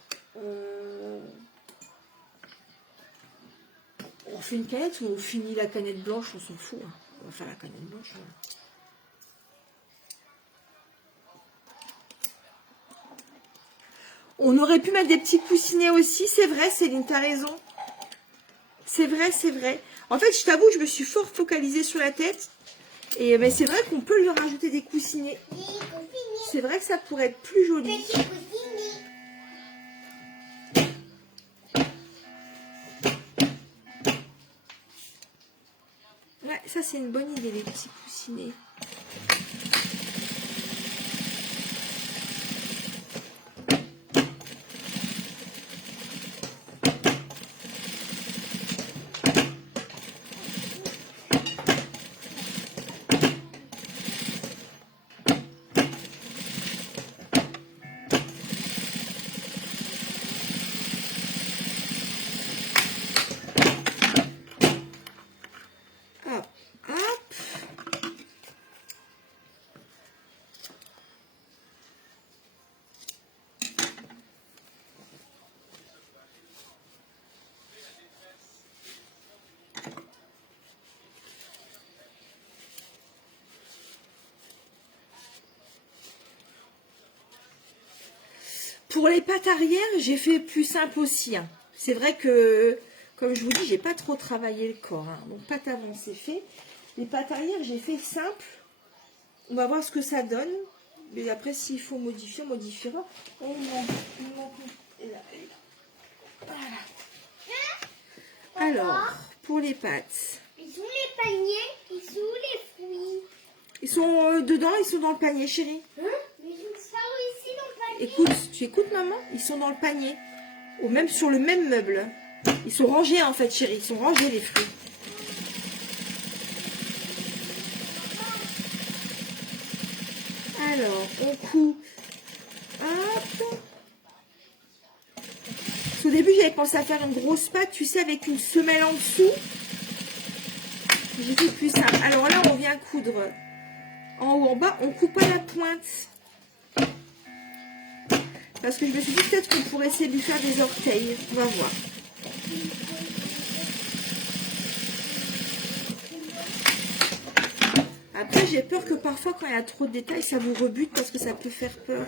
on fait une canette ou on finit la canette blanche, on s'en fout. Hein. On va faire la canette blanche. Voilà. On aurait pu mettre des petits coussinets aussi, c'est vrai, Céline, t'as raison. C'est vrai, c'est vrai. En fait, je t'avoue, je me suis fort focalisée sur la tête. Et mais c'est vrai qu'on peut lui rajouter des coussinets. C'est vrai que ça pourrait être plus joli. Ouais, ça c'est une bonne idée, les petits coussinets. Pour les pattes arrière, j'ai fait plus simple aussi. Hein. C'est vrai que, comme je vous dis, j'ai pas trop travaillé le corps. Hein. Donc, pattes avant, c'est fait. Les pattes arrière, j'ai fait simple. On va voir ce que ça donne. Mais après, s'il faut modifier, on modifiera. Oh, il manque. Et là, et là. Voilà. Alors, pour les pattes. Ils sont les paniers, ils sont les fruits. Ils sont dedans, ils sont dans le panier, chérie. Hein? Mais ils sont ici dans le panier. Écoute, tu écoutes, maman? Ils sont dans le panier. Ou même sur le même meuble. Ils sont rangés, en fait, chérie. Ils sont rangés, les fruits. Alors, on coud. Hop. Au début, j'avais pensé à faire une grosse pâte, tu sais, avec une semelle en dessous. J'ai fait plus simple. Alors là, on vient coudre en haut, en bas. On ne coupe pas la pointe. Parce que je me suis dit peut-être qu'on pourrait essayer de lui faire des orteils. On va voir. Après, j'ai peur que parfois, quand il y a trop de détails, ça vous rebute parce que ça peut faire peur.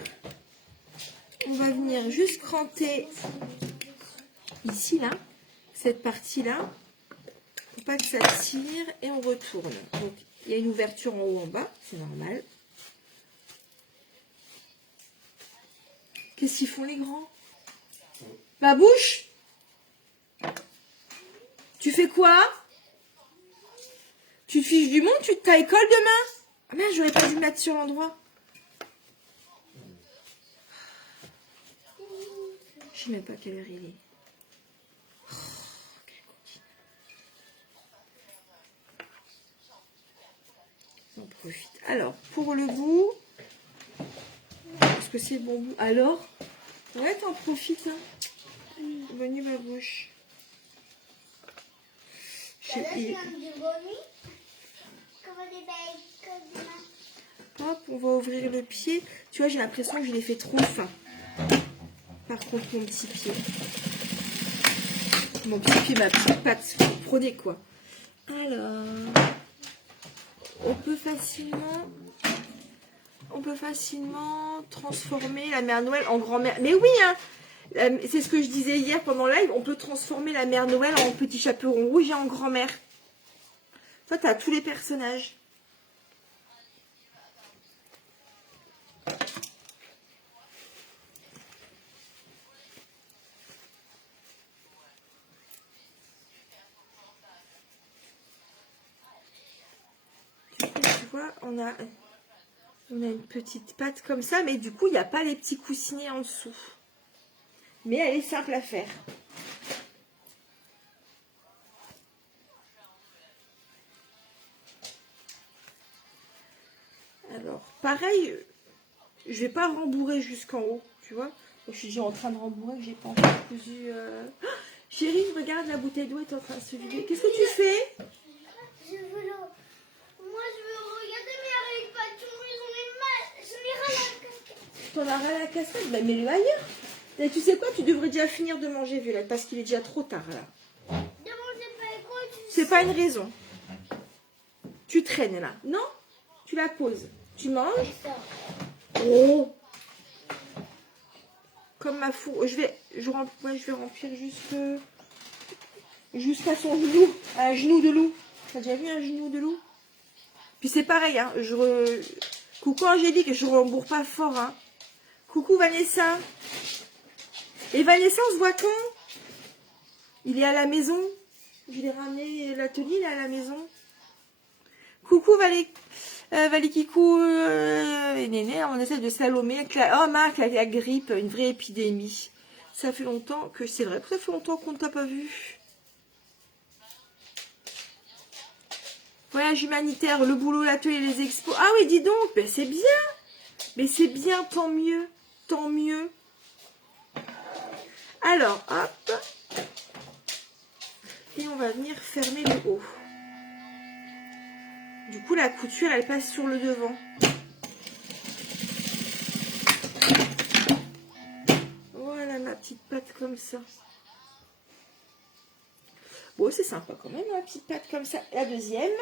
On va venir juste cranter ici, là, cette partie-là, pour pas que ça tire, et on retourne. Donc, il y a une ouverture en haut, en bas, c'est normal. Qu'est-ce qu'ils font, les grands? Ma bouche? Tu fais quoi? Tu te fiches du monde? Tu t'as école demain? Ah merde, j'aurais pas dû me mettre sur l'endroit. Je sais même pas quelle heure il est. Oh, quelle coquine. J'en profite. Alors, pour le goût, est-ce que c'est bon goût? Alors, ouais, t'en profites. Hein. Bonne ma bouche. Ça laisse même du vomi. Comme des belles. Hop, on va ouvrir le pied. Tu vois, j'ai l'impression que je l'ai fait trop fin. Par contre, mon petit pied. Mon petit pied, ma petite patte. Vous prenez quoi? Alors, on peut facilement transformer la mère Noël en grand-mère. Mais oui, hein, c'est ce que je disais hier pendant le live. On peut transformer la mère Noël en petit chaperon rouge et en grand-mère. Toi, tu as tous les personnages. Tu vois, on a une petite patte comme ça, mais du coup, il n'y a pas les petits coussinets en dessous. Mais elle est simple à faire. Alors, pareil, je vais pas rembourrer jusqu'en haut, tu vois. Je suis déjà en train de rembourrer, que j'ai pas encore cousu. Oh, chérie, regarde, la bouteille d'eau est en train de se vider. Qu'est-ce que tu fais? Je veux le... Moi, je veux regarder, mais avec pas tout, j'en ai ras la casquette. T'en as ras la casquette? Bah, mets-le ailleurs. Et tu sais quoi? Tu devrais déjà finir de manger, Violette, parce qu'il est déjà trop tard, là. C'est pas une raison. Tu traînes, là. Non? Tu la poses. Tu manges? Oh! Comme ma four. Je vais remplir jusqu'à son genou. Un genou de loup. T'as déjà vu un genou de loup? Puis c'est pareil, hein. Coucou Angélique, je rembourre pas fort, hein. Coucou Vanessa. Et Vanessa, on se voit quand? Il est à la maison. Je l'ai ramené, l'atelier, il est à la maison. Coucou Valikikou, Néné, on essaie de slalomer. Oh Marc, la grippe, une vraie épidémie. Ça fait longtemps que c'est vrai, ça fait longtemps qu'on ne t'a pas vu. Voyage humanitaire, le boulot, l'atelier, les expos. Ah oui, dis donc, ben c'est bien. Mais c'est bien, tant mieux. Tant mieux. Alors, hop. Et on va venir fermer le haut. Du coup, la couture, elle passe sur le devant. Voilà ma petite patte comme ça. Bon, c'est sympa quand même, ma petite patte comme ça. La deuxième.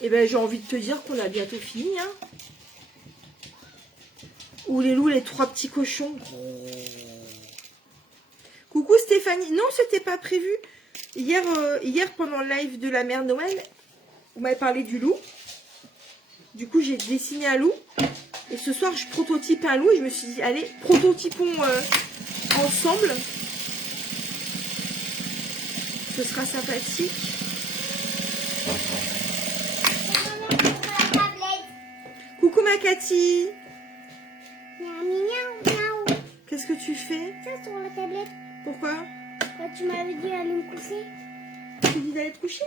Et ben, j'ai envie de te dire qu'on a bientôt fini, hein. Ou les loups, les trois petits cochons. Coucou Stéphanie. Non, c'était pas prévu. Hier, pendant le live de la mère Noël, vous m'avez parlé du loup. Du coup, j'ai dessiné un loup. Et ce soir, je prototype un loup. Et je me suis dit, allez, prototypons ensemble. Ce sera sympathique. Coucou ma Cathy. Qu'est-ce que tu fais? Ça sur la tablette. Pourquoi? Quand tu m'avais dit d'aller me coucher. Je t'ai dit d'aller te coucher?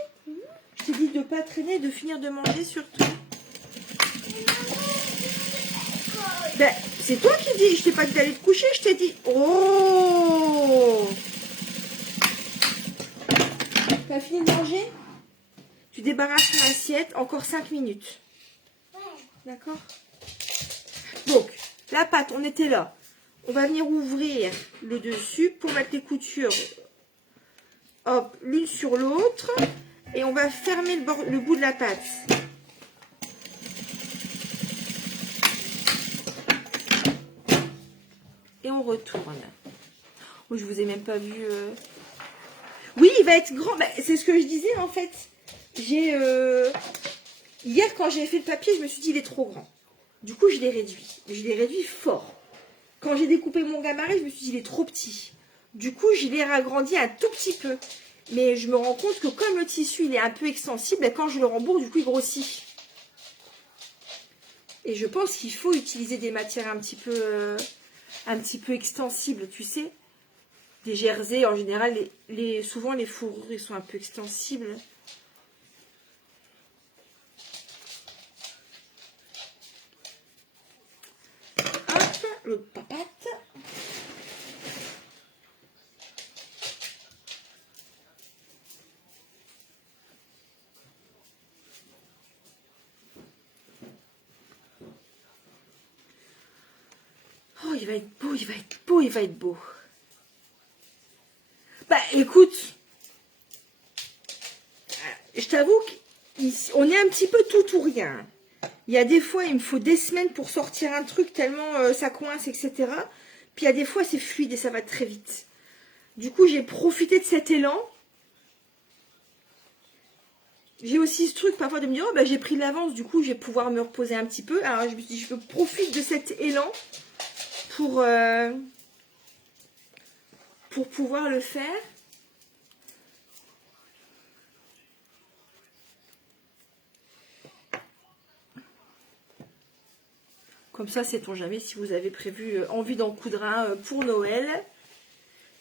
Je t'ai dit de ne pas traîner, de finir de manger surtout. Ben, c'est toi qui dis. Je t'ai pas dit d'aller te coucher, je t'ai dit. Oh! T'as fini de manger? Tu débarrasses ton assiette, encore 5 minutes. Ouais. D'accord? Donc, la pâte, on était là. On va venir ouvrir le dessus pour mettre les coutures, hop, l'une sur l'autre. Et on va fermer le bout de la pâte. Et on retourne. Oh, je vous ai même pas vu. Oui, il va être grand. Bah, c'est ce que je disais en fait. Hier, quand j'ai fait le papier, je me suis dit il est trop grand. Du coup, je l'ai réduit. Je l'ai réduit fort. Quand j'ai découpé mon gabarit, je me suis dit il est trop petit. Du coup, je l'ai ragrandi un tout petit peu. Mais je me rends compte que comme le tissu il est un peu extensible, quand je le rembourre, du coup il grossit. Et je pense qu'il faut utiliser des matières un petit peu extensibles, tu sais. Des jerseys, en général, souvent les fourrures, ils sont un peu extensibles. Hop, l'autre papate. Oh, il va être beau, il va être beau, il va être beau. Bah, écoute, je t'avoue qu'on est un petit peu tout ou rien. Il y a des fois, il me faut des semaines pour sortir un truc tellement ça coince, etc. Puis il y a des fois, c'est fluide et ça va très vite. Du coup, j'ai profité de cet élan. J'ai aussi ce truc parfois de me dire, oh, bah, j'ai pris de l'avance, du coup, je vais pouvoir me reposer un petit peu. Alors, je me suis dit, je profite de cet élan pour pouvoir le faire. Comme ça, sait-on jamais si vous avez prévu envie d'en coudre un pour Noël.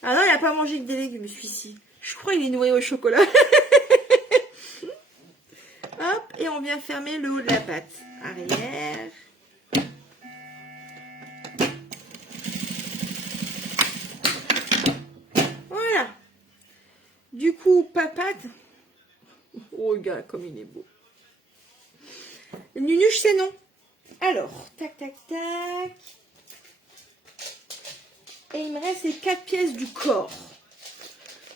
Ah non, il n'a pas mangé que des légumes, celui-ci. Je crois qu'il est nourri au chocolat. Hop, et on vient fermer le haut de la pâte. Arrière. Voilà. Du coup, papate. Oh, regarde comme il est beau. Nunuche, c'est non. Alors, tac, tac, tac. Et il me reste les 4 pièces du corps.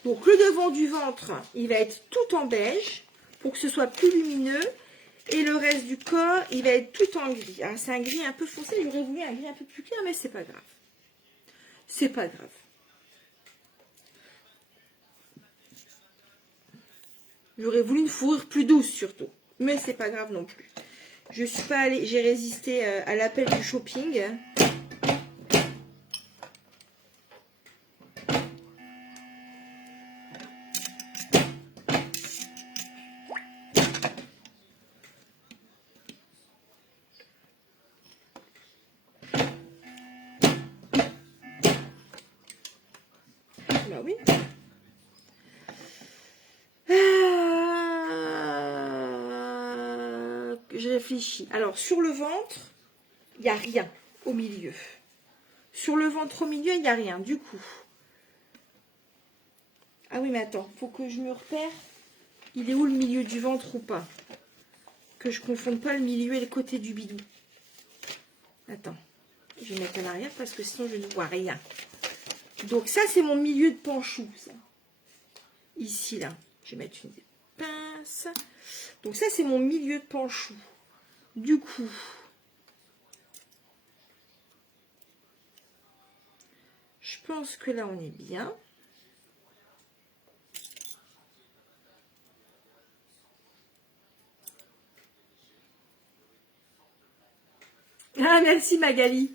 Donc, le devant du ventre, il va être tout en beige pour que ce soit plus lumineux. Et le reste du corps, il va être tout en gris. Alors, c'est un gris un peu foncé. J'aurais voulu un gris un peu plus clair, mais c'est pas grave. C'est pas grave. J'aurais voulu une fourrure plus douce, surtout. Mais c'est pas grave non plus. Je suis pas allée, j'ai résisté à l'appel du shopping. Bah oui. Je réfléchis. Alors, sur le ventre, il n'y a rien au milieu. Sur le ventre au milieu, il n'y a rien. Du coup. Ah oui, mais attends. Faut que je me repère. Il est où le milieu du ventre ou pas? Que je ne confonde pas le milieu et le côté du bidou. Attends. Je vais mettre à l'arrière parce que sinon, je ne vois rien. Donc, ça, c'est mon milieu de panchou. Ça. Ici, là. Je vais mettre une pince. Donc, ça, c'est mon milieu de panchou. Du coup, je pense que là, on est bien. Ah, merci Magali.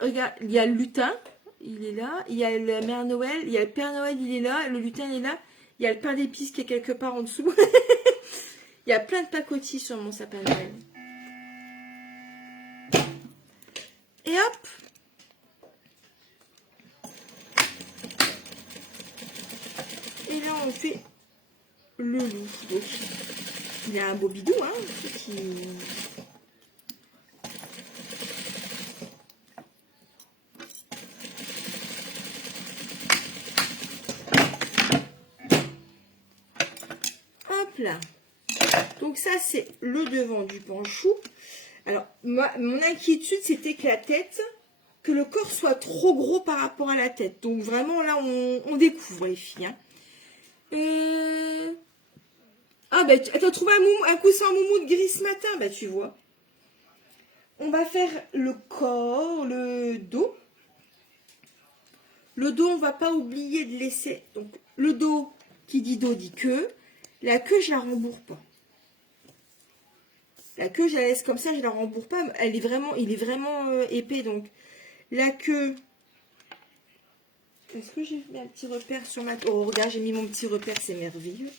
Regarde, il y a le lutin, il est là. Il y a la mère Noël, il y a le Père Noël, il est là. Le lutin, il est là. Il y a le pain d'épices qui est quelque part en dessous. Il y a plein de pacotilles sur mon sapin de Noël. Et hop. Et là, on fait le loup. Donc, il a un beau bidou, hein. Hop là. Donc ça, c'est le devant du panchou. Alors, mon inquiétude, c'était que la tête, que le corps soit trop gros par rapport à la tête. Donc vraiment, là, on découvre, les filles. Hein. Ah, bah, t'as trouvé un coussin en moumoute gris ce matin, bah, tu vois. On va faire le corps, le dos. Le dos, on va pas oublier de laisser... Donc, le dos, qui dit dos, dit queue. La queue, je la rembourre pas. La queue, je la laisse comme ça, je la rembourre pas. Il est vraiment épais, donc la queue. Est-ce que j'ai mis un petit repère sur ma... Oh, regarde, j'ai mis mon petit repère, c'est merveilleux.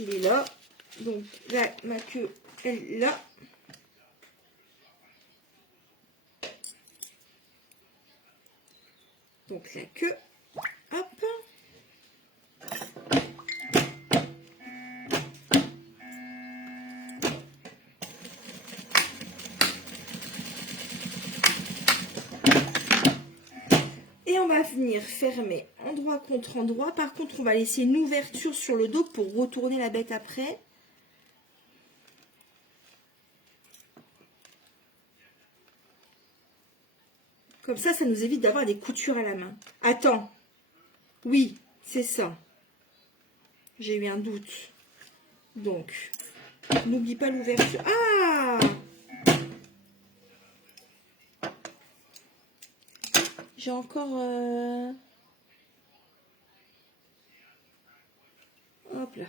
Il est là. Donc là, ma queue, elle est là. Donc la queue, hop. Et on va venir fermer endroit contre endroit. Par contre, on va laisser une ouverture sur le dos pour retourner la bête après. Comme ça nous évite d'avoir des coutures à la main. Attends. Oui, c'est ça. J'ai eu un doute. Donc, n'oublie pas l'ouverture. Ah! J'ai encore... Hop là.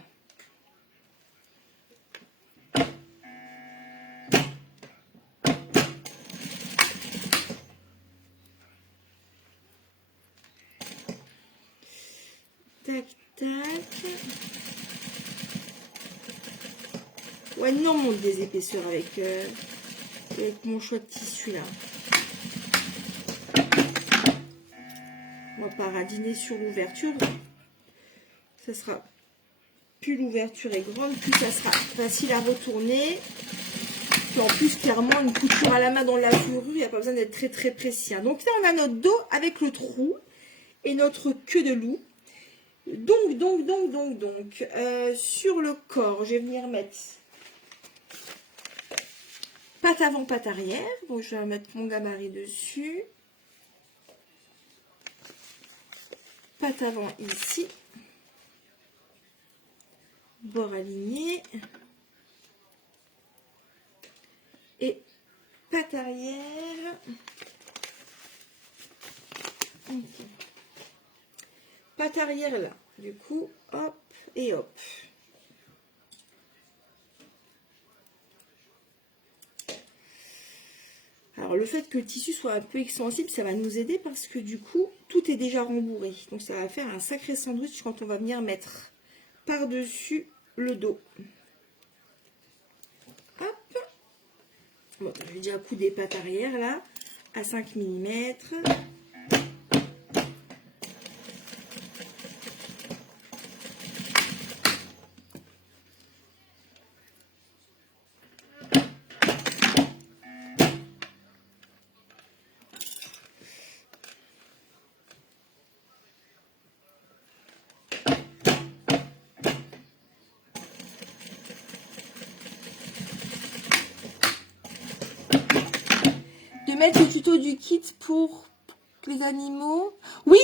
Tac, tac. Ouais, non, on monte des épaisseurs avec mon choix de tissu là. On va pas radiner sur l'ouverture. Ça sera, plus l'ouverture est grande, plus ça sera facile à retourner. Puis en plus, clairement, une couture à la main dans la fourrure, il n'y a pas besoin d'être très très précis. Donc là, on a notre dos avec le trou et notre queue de loup. Donc, sur le corps, je vais venir mettre patte avant, patte arrière. Donc, je vais mettre mon gabarit dessus. Patte avant ici. Bord aligné. Et patte arrière. Okay. Patte arrière là. Du coup, hop et hop. Alors, le fait que le tissu soit un peu extensible, ça va nous aider parce que du coup, tout est déjà rembourré. Donc, ça va faire un sacré sandwich quand on va venir mettre par-dessus le dos. Hop. Bon, j'ai déjà coudé des pattes arrière là, à 5 mm. Mettre le tuto du kit pour les animaux. Oui,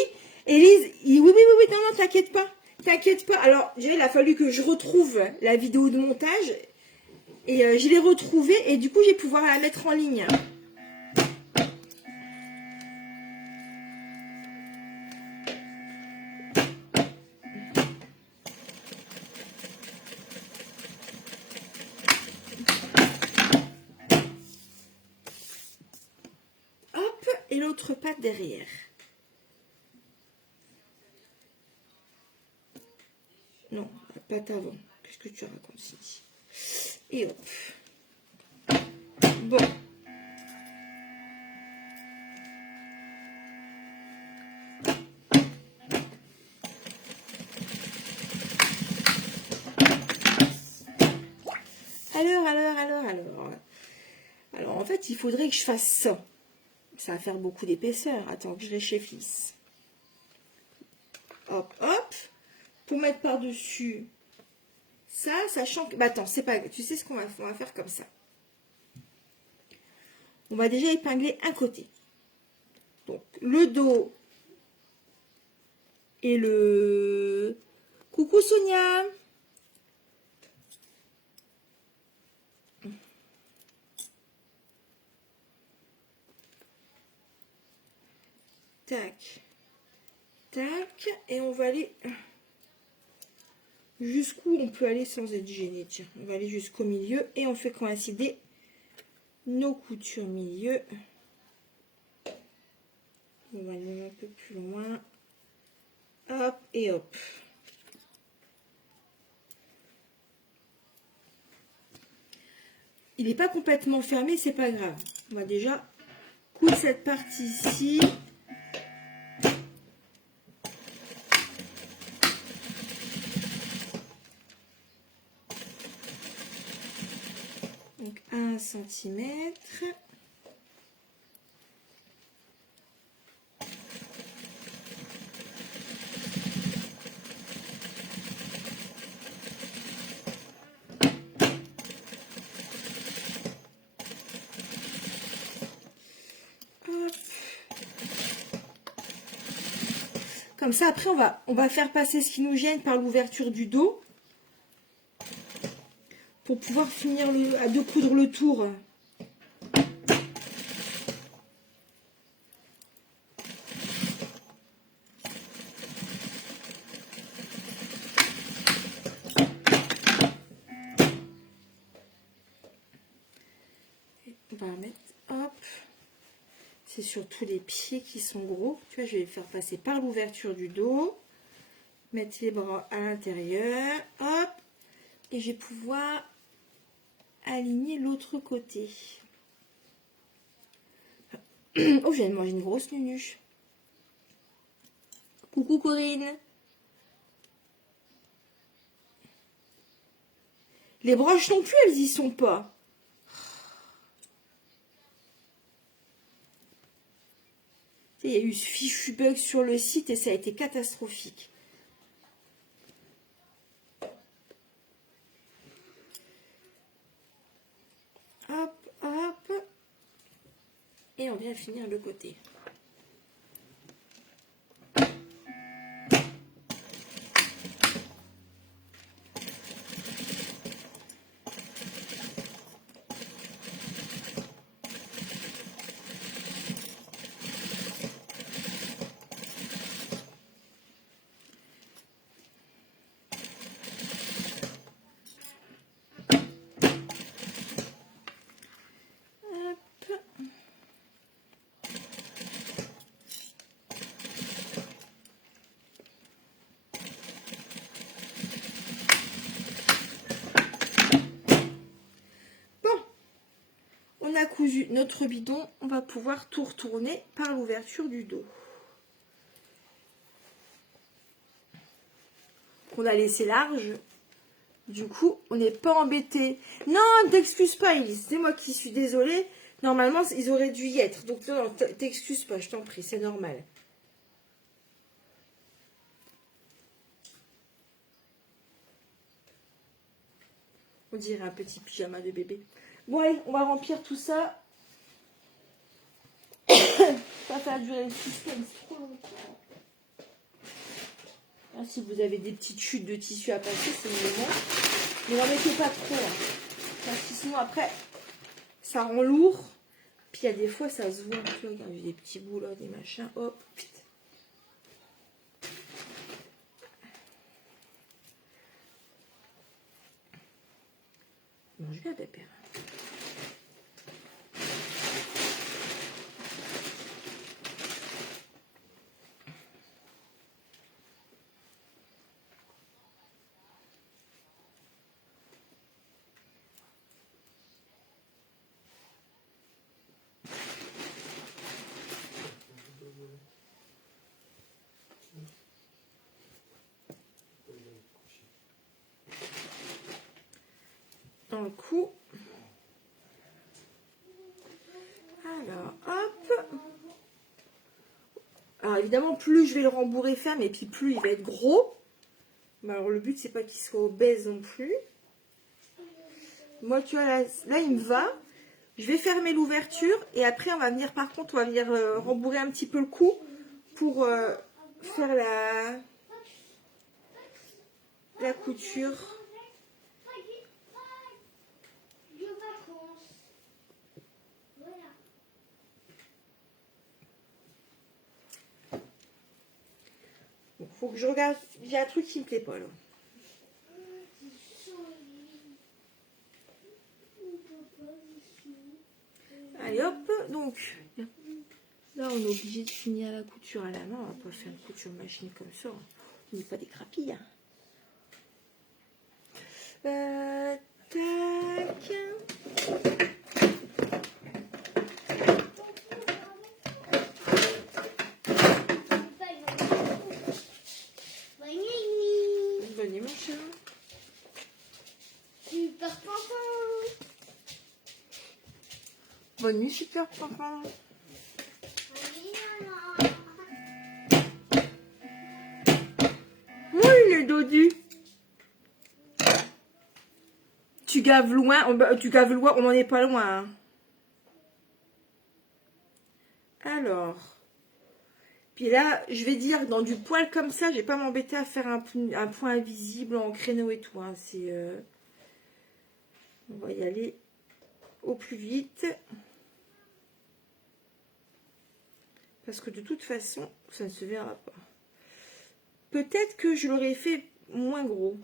Élise, oui, non, t'inquiète pas. T'inquiète pas. Alors, déjà, il a fallu que je retrouve la vidéo de montage. Et je l'ai retrouvée. Et du coup, je vais pouvoir la mettre en ligne. Et l'autre patte derrière. Non, la patte avant. Qu'est-ce que tu racontes ici? Et hop. Bon. Alors, en fait, il faudrait que je fasse ça. Ça va faire beaucoup d'épaisseur. Attends que je réchauffisse. Hop, hop. Pour mettre par-dessus ça, sachant que... Bah attends, c'est pas... Tu sais ce qu'on va faire comme ça. On va déjà épingler un côté. Donc, le dos et le... Coucou Sonia. Tac. Tac. Et on va aller... Jusqu'où on peut aller sans être gêné. Tiens, on va aller jusqu'au milieu. Et on fait coïncider nos coutures milieu. On va aller un peu plus loin. Hop et hop. Il n'est pas complètement fermé, c'est pas grave. On va déjà coudre cette partie ici. Donc 1 cm. Comme ça, après, on va faire passer ce qui nous gêne par l'ouverture du dos pour pouvoir finir à découdre le tour. On va mettre, hop, c'est surtout les pieds qui sont gros. Tu vois, je vais les faire passer par l'ouverture du dos, mettre les bras à l'intérieur, hop, et je vais pouvoir aligner l'autre côté. Oh, je viens de manger une grosse nunuche. Coucou Corinne. Les broches non plus, elles y sont pas. Il y a eu ce fichu bug sur le site et ça a été catastrophique. Hop, hop. Et on vient finir le côté. On a cousu notre bidon, on va pouvoir tout retourner par l'ouverture du dos. On a laissé large, du coup on n'est pas embêté. Non, ne t'excuse pas Elise, c'est moi qui suis désolée. Normalement ils auraient dû y être, donc non, t'excuse pas, je t'en prie, c'est normal. On dirait un petit pyjama de bébé. Bon allez, on va remplir tout ça. Ça va durer le suspense trop longtemps. Là, si vous avez des petites chutes de tissu à passer, c'est le moment. Mais n'en mettez pas trop. Hein. Parce que sinon après, ça rend lourd. Puis il y a des fois, ça se voit. Tu vois, regarde, j'ai des petits bouts là, des machins. Hop. Mange bien, pépère. Dans le cou. Alors, hop. Alors, évidemment, plus je vais le rembourrer ferme, et puis plus il va être gros. Mais alors, le but, c'est pas qu'il soit obèse non plus. Moi, tu vois, là, il me va. Je vais fermer l'ouverture, et après, on va venir, par contre, on va venir rembourrer un petit peu le cou pour faire la couture. Donc, faut que je regarde. Il y a un truc qui me plaît pas là. Allez hop, donc là on est obligé de finir la couture à la main. On va pas faire une couture machine comme ça. On n'est pas des crapilles. Hein. Tac. Bonne nuit mon chat. Super content. bonne nuit, super papa. Oui, maman. Oui, le dodu. Tu gaves loin, on n'en est pas loin. Hein. Alors, puis là, je vais dire, dans du poil comme ça, je vais pas m'embêter à faire un point invisible en créneau et tout. Hein. On va y aller au plus vite. Parce que de toute façon, ça ne se verra pas. Peut-être que je l'aurais fait moins gros.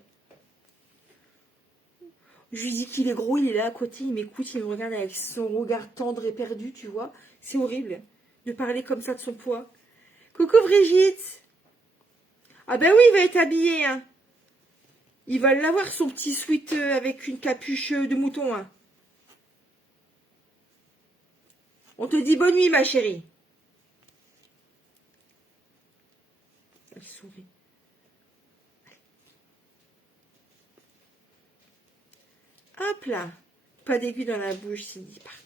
Je lui dis qu'il est gros, il est là à côté, il m'écoute, il me regarde avec son regard tendre et perdu, tu vois. C'est horrible de parler comme ça de son poids. Coucou Brigitte. Ah ben oui, il va être habillé. Hein. Il va l'avoir son petit sweat avec une capuche de mouton. Hein. On te dit bonne nuit ma chérie. Elle sourit. Hop là. Pas d'aiguille dans la bouche, Cindy, pardon.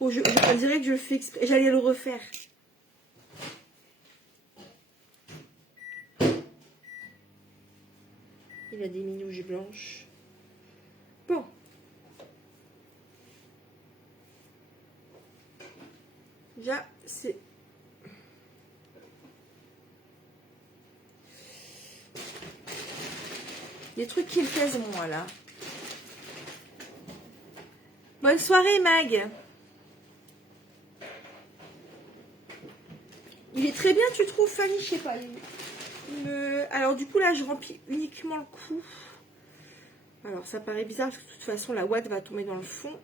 Oh, on dirait que je le fais exprès. J'allais le refaire. Il a des minouches blanches. Bon. Déjà, c'est... Des trucs qui me plaisent moi, là. Bonne soirée, Mag. Il est très bien, tu trouves, Fanny? Je sais pas. Alors, du coup, là, je remplis uniquement le cou. Alors, ça paraît bizarre, parce que de toute façon, la ouate va tomber dans le fond.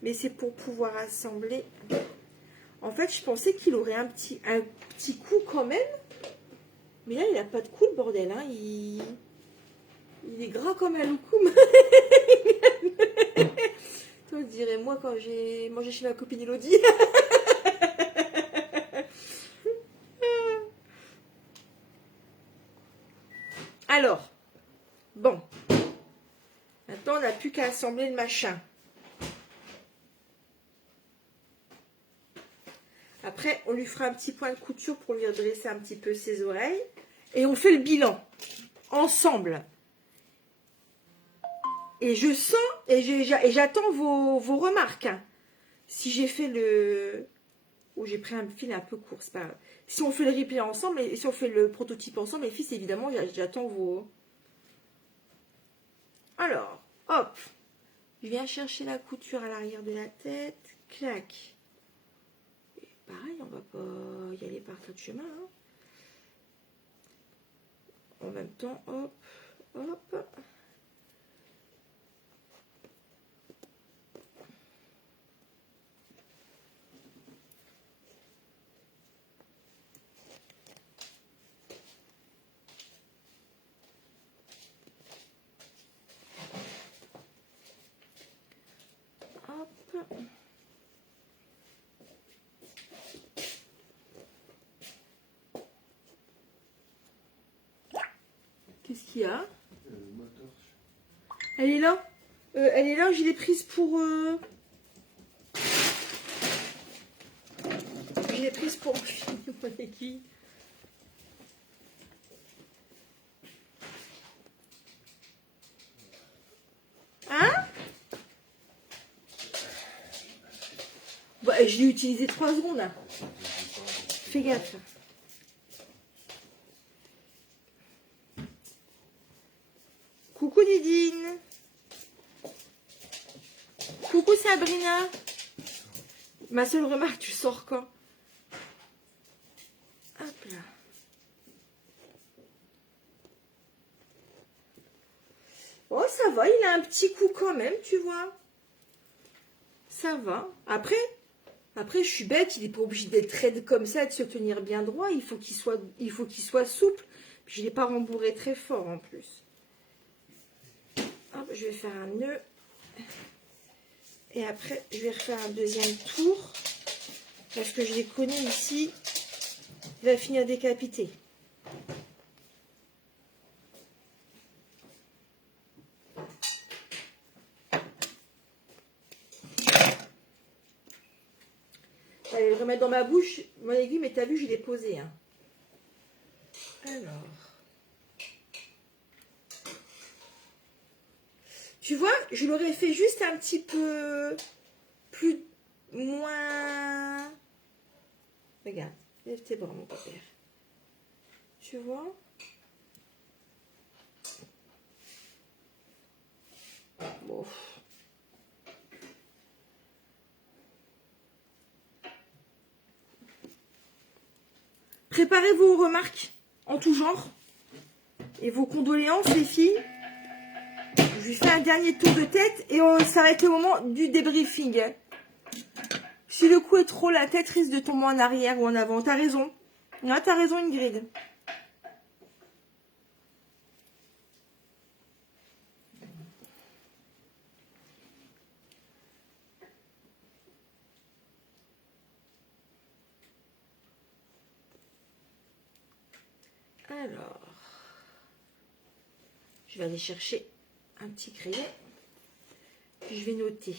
Mais c'est pour pouvoir assembler. En fait, je pensais qu'il aurait un petit cou quand même. Mais là, il n'a pas de cou, le bordel. Hein. Il est gras comme un loukoum. Toi, je dirais moi quand j'ai mangé chez ma copine Elodie. Alors, bon. Maintenant, on n'a plus qu'à assembler le machin. Après, on lui fera un petit point de couture pour lui redresser un petit peu ses oreilles. Et on fait le bilan. Ensemble. Et je sens, et j'attends vos remarques. Hein. Si j'ai fait le... Oh, j'ai pris un fil un peu court, c'est pas grave. Si on fait le replay ensemble, et si on fait le prototype ensemble, les fils, évidemment, j'attends vos... Alors, hop. Je viens chercher la couture à l'arrière de la tête. Clac. Et pareil, on va pas y aller par tas de chemin. Hein. En même temps, hop, hop. Qu'est-ce qu'il y a? Elle est là. Elle est là, je l'ai prise pour... Je l'ai prise pour finir mon aiguille. Hein? Bah, je l'ai utilisé 3 secondes. Hein. Fais gaffe. Coucou Didine. Coucou Sabrina. Ma seule remarque, tu sors quand? Hop là. Oh, ça va, il a un petit coup quand même, tu vois. Ça va. Après, je suis bête, il n'est pas obligé d'être raide comme ça, de se tenir bien droit. Il faut qu'il soit souple. Puis je ne l'ai pas rembourré très fort en plus. Hop, je vais faire un nœud. Et après, je vais refaire un deuxième tour. Parce que je les connais ici. Il va finir décapité. le remettre dans ma bouche, mon aiguille, mais t'as vu, je l'ai posé. Hein. Alors. Tu vois, je l'aurais fait juste un petit peu plus, moins... Regarde, lève tes bras, mon père. Tu vois? Bon. Préparez vos remarques en tout genre et vos condoléances, les filles. Je lui fais un dernier tour de tête et ça va être le moment du débriefing. Si le coup est trop, la tête risque de tomber en arrière ou en avant. T'as raison. Ouais, t'as raison, Ingrid. Alors, je vais aller chercher un petit crayon. Puis je vais noter.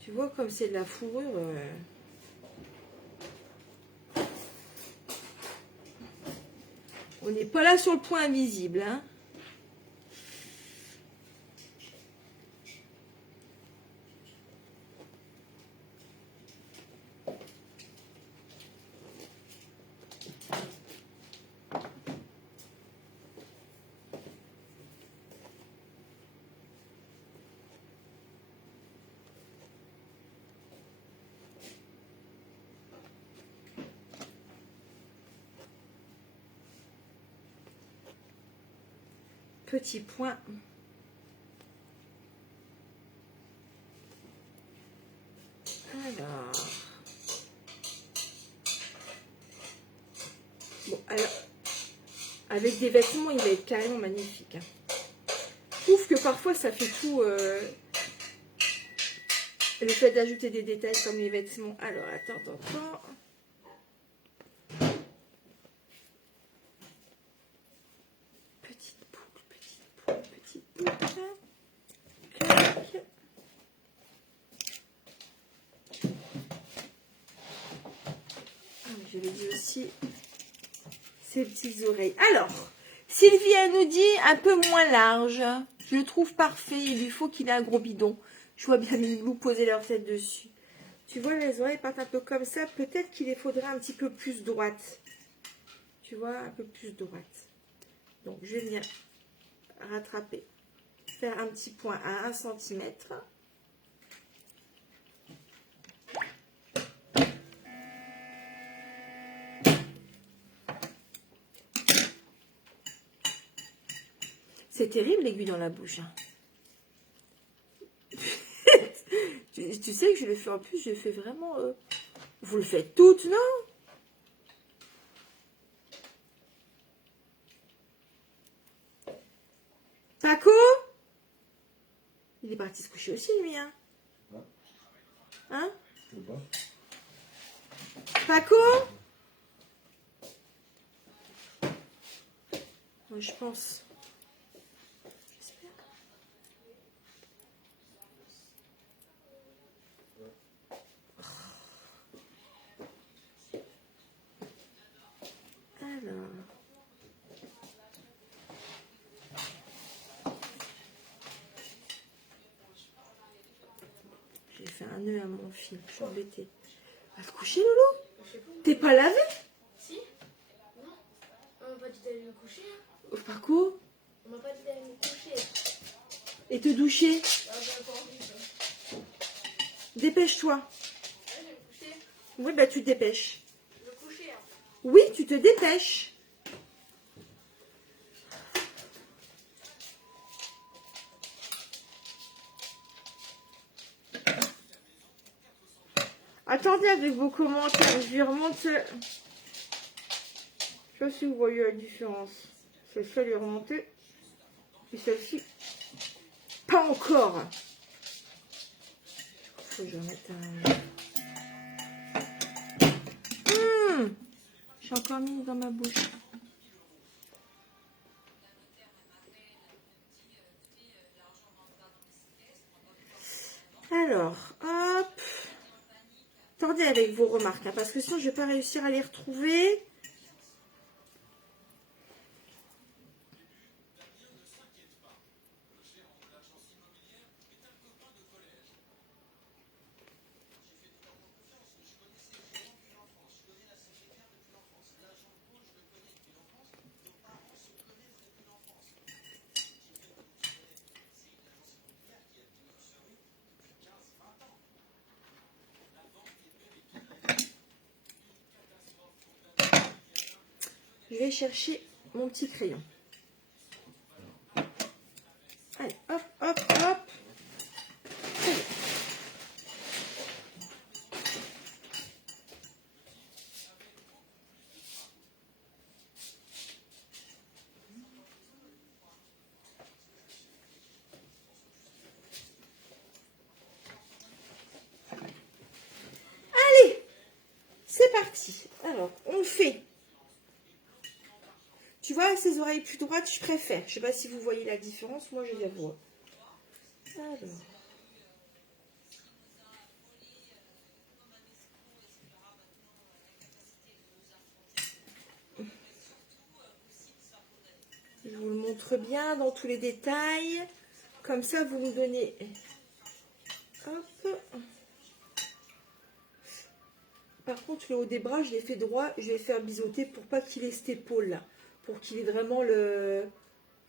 Tu vois comme c'est de la fourrure. On n'est pas là sur le point invisible. Hein. Petit point. Alors. Bon, alors. Avec des vêtements, il va être carrément magnifique. Hein. Je trouve que parfois, ça fait tout... le fait d'ajouter des détails comme les vêtements. Alors, attends. Petite boucle. Clac. Je vais dire aussi ses petites oreilles. Alors, Sylvie, elle nous dit un peu moins large. Je le trouve parfait. Il lui faut qu'il ait un gros bidon. Je vois bien les loups poser leur tête dessus. Tu vois, les oreilles partent un peu comme ça. Peut-être qu'il les faudra un petit peu plus droite. Tu vois, un peu plus droite. Donc, je vais venir rattraper. Faire un petit point à 1 cm. C'est terrible l'aiguille dans la bouche. Hein. tu sais que je le fais en plus, je le fais vraiment... Vous le faites toutes, non? Paco? Il est parti se coucher aussi, lui, hein? Hein? Paco? Moi, je pense... Alors... J'ai fait un nœud à mon fil, je suis embêtée. Va te coucher, Loulou? T'es pas lavé? Si? Non. On m'a pas dit d'aller me coucher. Hein. Paco? On m'a pas dit d'aller me coucher. Et te doucher? Ah, j'ai pas envie, ça. Dépêche-toi. Ouais, je vais me coucher. Oui, bah tu te dépêches. Je vais me coucher. Hein. Oui, tu te dépêches. Attendez avec vos commentaires, je lui remonte. Je sais pas si vous voyez la différence. Celle-ci elle est remontée. Et celle-ci, pas encore. Faut que je remette un... J'ai encore mis dans ma bouche. attendez avec vos remarques, hein, parce que sinon je vais pas réussir à les retrouver. Je vais chercher mon petit crayon. Allez, hop, hop, hop. Très bien. Allez, c'est parti. Alors, on fait. Tu vois, ces oreilles plus droites, je préfère. Je sais pas si vous voyez la différence. Moi, je la vois. Alors. Je vous le montre bien dans tous les détails. Comme ça, vous me donnez... Hop. Par contre, le haut des bras, je l'ai fait droit. Je vais le faire biseauter pour pas qu'il ait cette épaule-là. Pour qu'il ait vraiment le...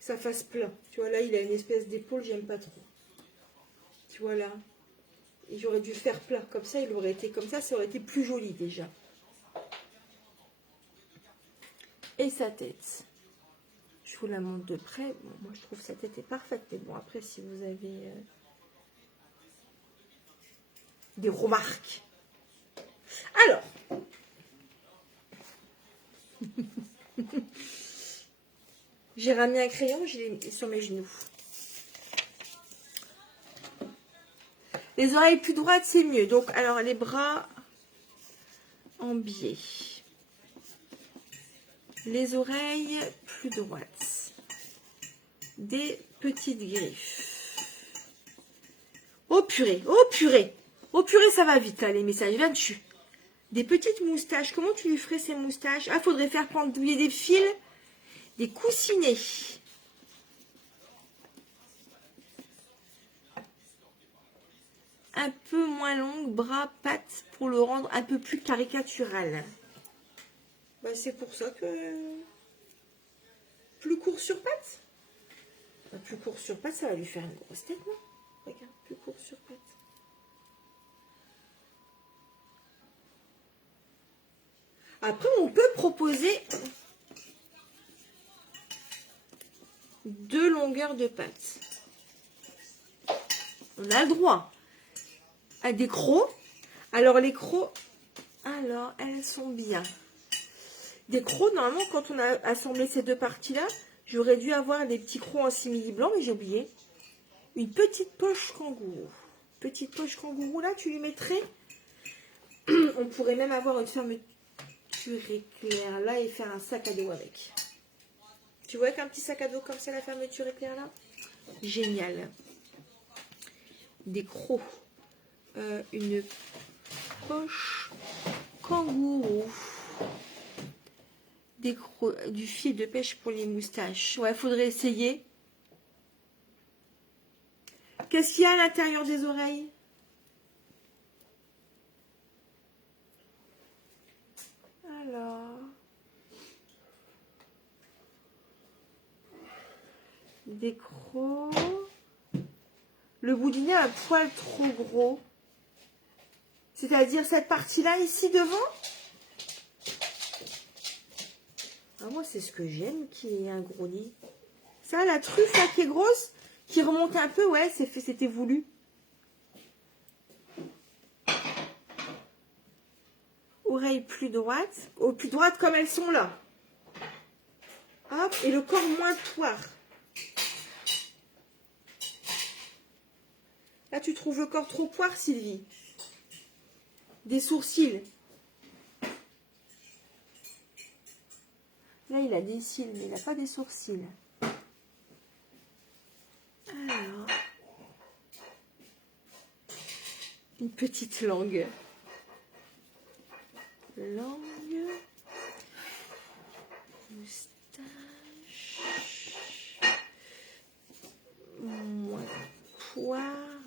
ça fasse plein. Tu vois, là, il a une espèce d'épaule, j'aime pas trop. Tu vois, là. Et j'aurais dû le faire plat. Comme ça, il aurait été comme ça aurait été plus joli, déjà. Et sa tête. Je vous la montre de près. Bon, moi, je trouve sa tête est parfaite. Mais bon, après, si vous avez des remarques. Alors. J'ai ramené un crayon, je l'ai mis sur mes genoux. Les oreilles plus droites, c'est mieux. Donc, alors, les bras en biais. Les oreilles plus droites. Des petites griffes. Oh purée, oh purée. Oh purée, ça va vite, là, les messages. Viens dessus. Des petites moustaches. Comment tu lui ferais ces moustaches? Ah, faudrait faire pendouiller des fils. Des coussinets. Un peu moins longue, bras, pattes, pour le rendre un peu plus caricatural. Bah, c'est pour ça que... Plus court sur pattes. Bah, plus court sur pattes, ça va lui faire une grosse tête, non? Regarde, plus court sur pattes. Après, on peut proposer 2 longueurs de pattes. On a le droit à des crocs. Alors, les crocs, alors, elles sont bien. Des crocs, normalement, quand on a assemblé ces deux parties-là, j'aurais dû avoir des petits crocs en simili blanc, mais j'ai oublié. Une petite poche kangourou. Petite poche kangourou, là, tu lui mettrais. On pourrait même avoir une fermeture éclair là et faire un sac à dos avec. Tu vois qu'un petit sac à dos comme ça, la fermeture éclair là? Génial. Des crocs. Une poche kangourou. Des crocs, du fil de pêche pour les moustaches. Ouais, faudrait essayer. Qu'est-ce qu'il y a à l'intérieur des oreilles? Alors... des crocs. Le bout du nez a un poil trop gros. C'est-à-dire cette partie-là, ici, devant. Ah, moi, c'est ce que j'aime, qui est un gros nez. Ça, la truffe, là, qui est grosse, qui remonte un peu, ouais, c'était voulu. Oreilles plus droites. Oh, plus droites comme elles sont là. Hop, et le corps moins poire. Là, tu trouves le corps trop poire, Sylvie. Des sourcils. Là, il a des cils, mais il n'a pas des sourcils. Alors. Une petite langue. langue, moustache, poire.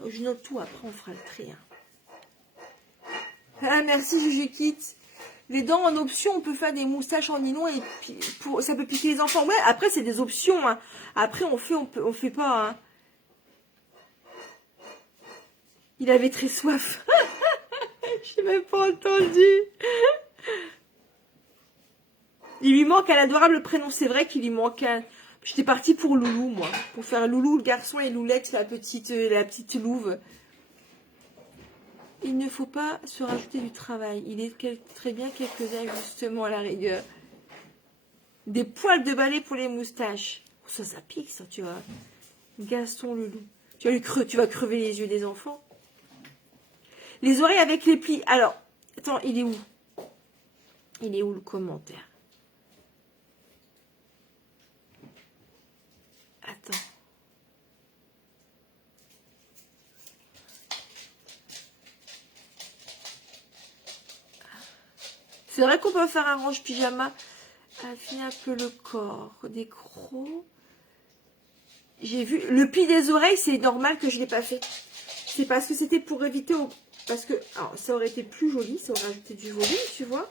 Je note tout, après on fera le tri. Hein. Ah, merci Juju Kit. Les dents en option, on peut faire des moustaches en nylon et ça peut piquer les enfants. Ouais, après c'est des options. Hein. Après on fait pas. Hein. Il avait très soif. Je n'ai même pas entendu. Il lui manque un adorable prénom. C'est vrai qu'il lui manque un. J'étais partie pour Loulou, moi. Pour faire Loulou, le garçon, et Loulette, la petite louve. Il ne faut pas se rajouter du travail. Il est très bien quelques-uns, justement, à la rigueur. Des poils de balai pour les moustaches. Ça pique, ça, tu vois. Gaston Loulou. Tu vas crever les yeux des enfants. Les oreilles avec les plis. Alors, attends, il est où? Il est où le commentaire? Attends. C'est vrai qu'on peut faire un range pyjama. Affiner un peu le corps. Des crocs. J'ai vu. Le pli des oreilles, c'est normal que je ne l'ai pas fait. C'est parce que c'était pour éviter... Parce que alors, ça aurait été plus joli. Ça aurait ajouté du volume, tu vois.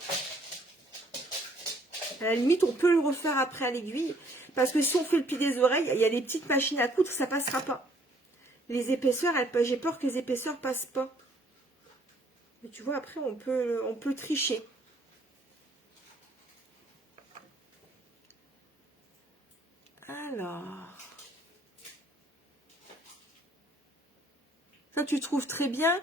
À la limite, on peut le refaire après à l'aiguille. Parce que si on fait le pli des oreilles, il y a les petites machines à coudre, ça passera pas. Les épaisseurs, j'ai peur que les épaisseurs passent pas. Mais tu vois, après, on peut tricher. Alors. Ça, tu trouves très bien.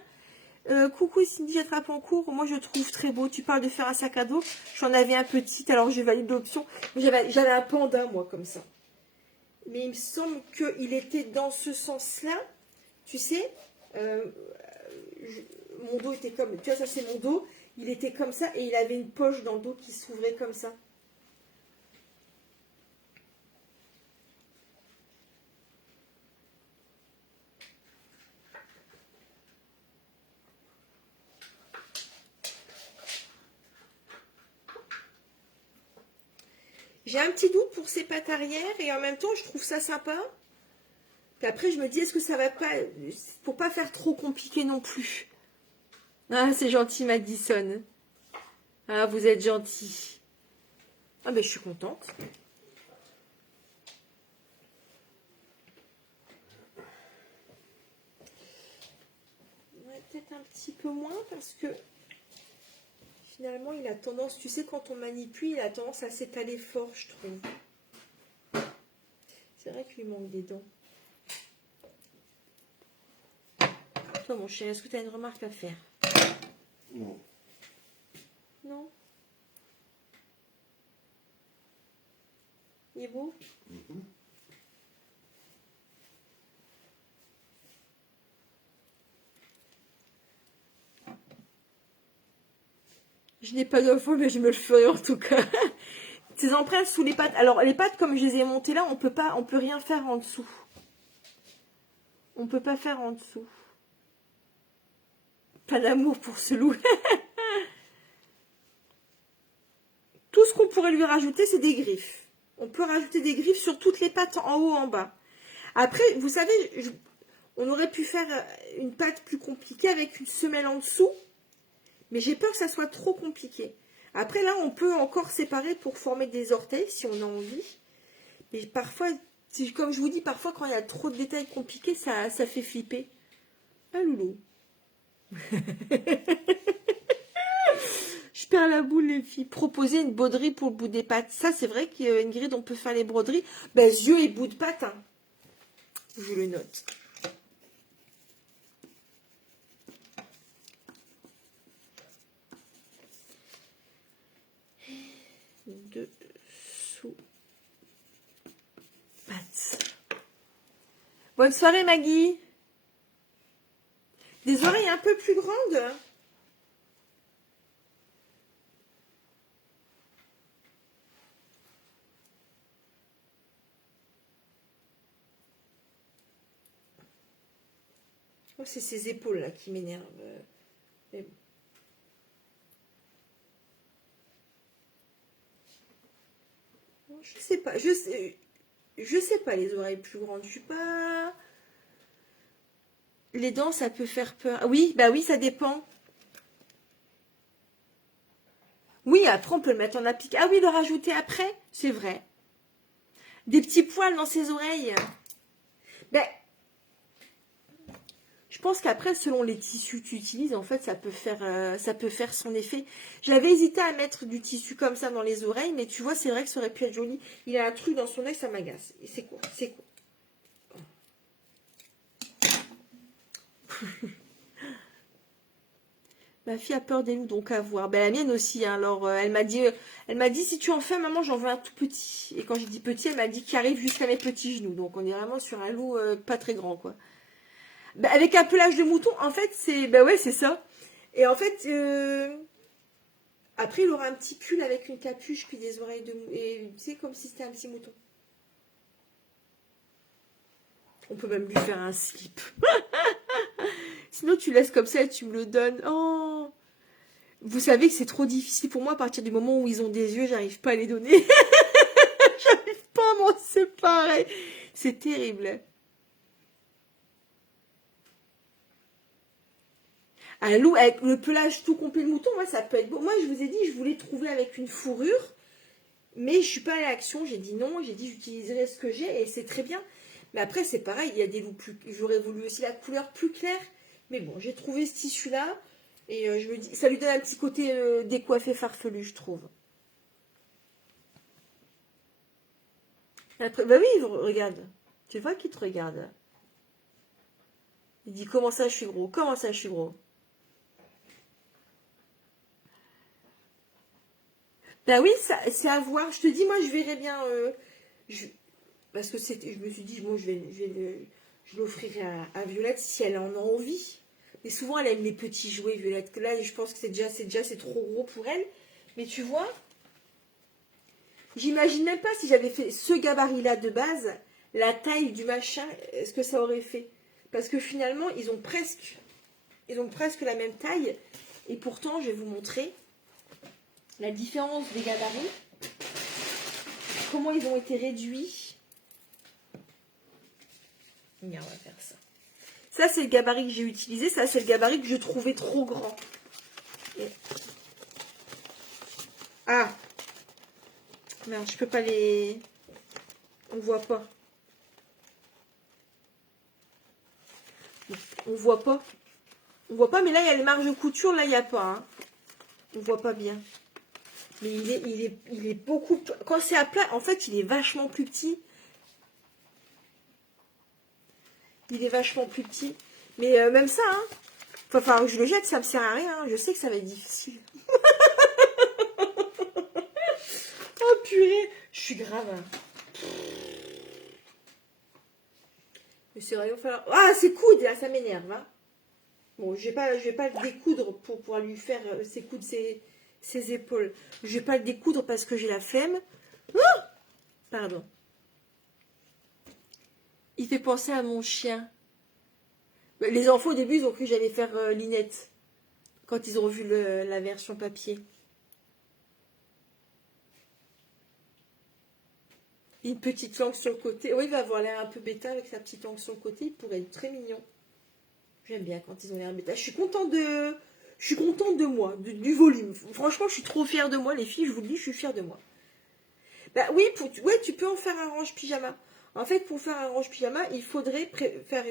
Coucou Cindy, j'attrape en cours. Moi, je trouve très beau. Tu parles de faire un sac à dos. J'en avais un petit, alors je valide l'option. J'avais un panda, moi, comme ça. Mais il me semble qu'il était dans ce sens-là. Tu sais, mon dos était comme... Tu vois, ça, c'est mon dos. Il était comme ça et il avait une poche dans le dos qui s'ouvrait comme ça. J'ai un petit doute pour ces pattes arrière et en même temps, je trouve ça sympa. Puis après, je me dis, est-ce que ça va pas... Pour pas faire trop compliqué non plus. Ah, c'est gentil, Madison. Ah, vous êtes gentil. Ah, ben, je suis contente. Ouais, peut-être un petit peu moins parce que... Finalement, il a tendance, tu sais, quand on manipule, il a tendance à s'étaler fort, je trouve. C'est vrai qu'il lui manque des dents. Toi, mon chéri, est-ce que tu as une remarque à faire? Non. Non? Il est beau? Je n'ai pas d'infos, mais je me le ferai en tout cas. Ces empreintes sous les pattes. Alors, les pattes, comme je les ai montées là, on peut rien faire en dessous. On peut pas faire en dessous. Pas d'amour pour ce loup. Tout ce qu'on pourrait lui rajouter, c'est des griffes. On peut rajouter des griffes sur toutes les pattes, en haut, en bas. Après, vous savez, on aurait pu faire une patte plus compliquée avec une semelle en dessous. Mais j'ai peur que ça soit trop compliqué. Après, là, on peut encore séparer pour former des orteils, si on a envie. Mais parfois, comme je vous dis, parfois, quand il y a trop de détails compliqués, ça fait flipper. Ah, loulou. Je perds la boule, les filles. Proposer une broderie pour le bout des pattes. Ça, c'est vrai qu'Ingrid, on peut faire les broderies. Ben, yeux et bout de pattes. Hein. Je le note. Dessous. Pattes. Bonne soirée, Maggie. Des oreilles un peu plus grandes. Oh, c'est ces épaules là qui m'énervent. Mais bon. Je sais pas. Je sais pas les oreilles plus grandes. Je suis pas... Les dents, ça peut faire peur. Ah oui, bah oui, ça dépend. Oui, après, on peut le mettre en applique. Ah oui, le rajouter après, c'est vrai. Des petits poils dans ses oreilles. Ben, je pense qu'après, selon les tissus que tu utilises, en fait, ça peut faire son effet. J'avais hésité à mettre du tissu comme ça dans les oreilles, mais tu vois, c'est vrai que ça aurait pu être joli. Il a un truc dans son œil, ça m'agace. Et c'est quoi? C'est quoi? Ma fille a peur des loups, donc à voir. Ben, la mienne aussi, hein. Alors, elle m'a dit, si tu en fais, maman, j'en veux un tout petit. Et quand j'ai dit petit, elle m'a dit qu'il arrive jusqu'à mes petits genoux. Donc, on est vraiment sur un loup pas très grand, quoi. Ben, avec un pelage de mouton, en fait, c'est... Ben ouais, c'est ça. Et en fait, après, il aura un petit pull avec une capuche, puis des oreilles de... Et tu sais, comme si c'était un petit mouton. On peut même lui faire un slip. Sinon, tu laisses comme ça et tu me le donnes. Oh! Vous savez que c'est trop difficile pour moi à partir du moment où ils ont des yeux, j'arrive pas à les donner. J'arrive pas à m'en séparer. C'est terrible. Un loup avec le pelage tout complet de mouton, ouais, ça peut être beau. Moi, je vous ai dit, je voulais trouver avec une fourrure, mais je suis pas allée à l'action. J'ai dit non, j'ai dit j'utiliserai ce que j'ai et c'est très bien. Mais après, c'est pareil, il y a des loups plus... J'aurais voulu aussi la couleur plus claire. Mais bon, j'ai trouvé ce tissu-là. Et je me dis, ça lui donne un petit côté décoiffé farfelu, je trouve. Après, bah oui, regarde. Tu vois qu'il te regarde. Il dit, comment ça je suis gros? Comment ça je suis gros? Bah oui, c'est à voir. Je te dis, moi, je verrais bien... parce que je me suis dit, bon, je l'offrirai à Violette si elle en a envie. Mais souvent, elle aime les petits jouets, Violette. Que là, je pense que c'est trop gros pour elle. Mais tu vois, j'imagine même pas si j'avais fait ce gabarit-là de base, la taille du machin, ce que ça aurait fait. Parce que finalement, ils ont presque la même taille. Et pourtant, je vais vous montrer la différence des gabarits. Comment ils ont été réduits. Regarde, on va faire ça. Ça, c'est le gabarit que j'ai utilisé. Ça, c'est le gabarit que je trouvais trop grand. Et... Ah! Merde, je peux pas les... On voit pas. On voit pas. On voit pas, mais là, il y a les marges de couture. Là, il n'y a pas. Hein. On voit pas bien. Mais il est beaucoup... Quand c'est à plat, en fait, il est vachement plus petit. Il est vachement plus petit. Mais même ça, hein. Enfin, je le jette, ça me sert à rien. Je sais que ça va être difficile. Oh purée, je suis grave. Mais c'est vrai, il va falloir... Ah, c'est coude, là, ça m'énerve. Hein. Bon, je vais pas le découdre pour pouvoir lui faire ses coudes, ses épaules. Je vais pas le découdre parce que j'ai la flemme. Ah, pardon. Il fait penser à mon chien. Les enfants, au début, ils ont cru que j'allais faire Linette. Quand ils ont vu la version papier. Une petite langue sur le côté. Oui, il va avoir l'air un peu bêta avec sa petite langue sur le côté. Il pourrait être très mignon. J'aime bien quand ils ont l'air bêta. Je suis contente de moi, du volume. Franchement, je suis trop fière de moi, les filles. Je vous le dis, je suis fière de moi. Bah oui, ouais, tu peux en faire un range pyjama. En fait, pour faire un range pyjama, il faudrait faire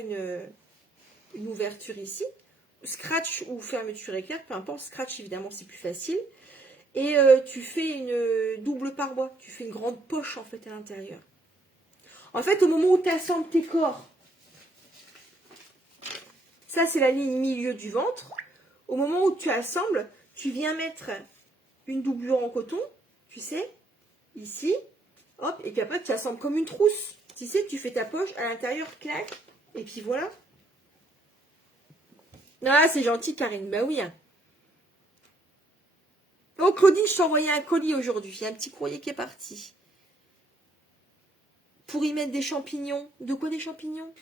une ouverture ici. Scratch ou fermeture éclair, peu importe. Scratch, évidemment, c'est plus facile. Et tu fais une double paroi. Tu fais une grande poche, en fait, à l'intérieur. En fait, au moment où tu assembles tes corps, ça, c'est la ligne milieu du ventre. Au moment où tu assembles, tu viens mettre une doublure en coton, tu sais, ici. Hop, et puis après, tu assembles comme une trousse. Tu sais, tu fais ta poche, à l'intérieur, clac, et puis voilà. Ah, c'est gentil, Karine. Bah oui. Hein. Oh, Claudine, je t'ai envoyé un colis aujourd'hui. Il y a un petit courrier qui est parti. Pour y mettre des champignons. De quoi des champignons?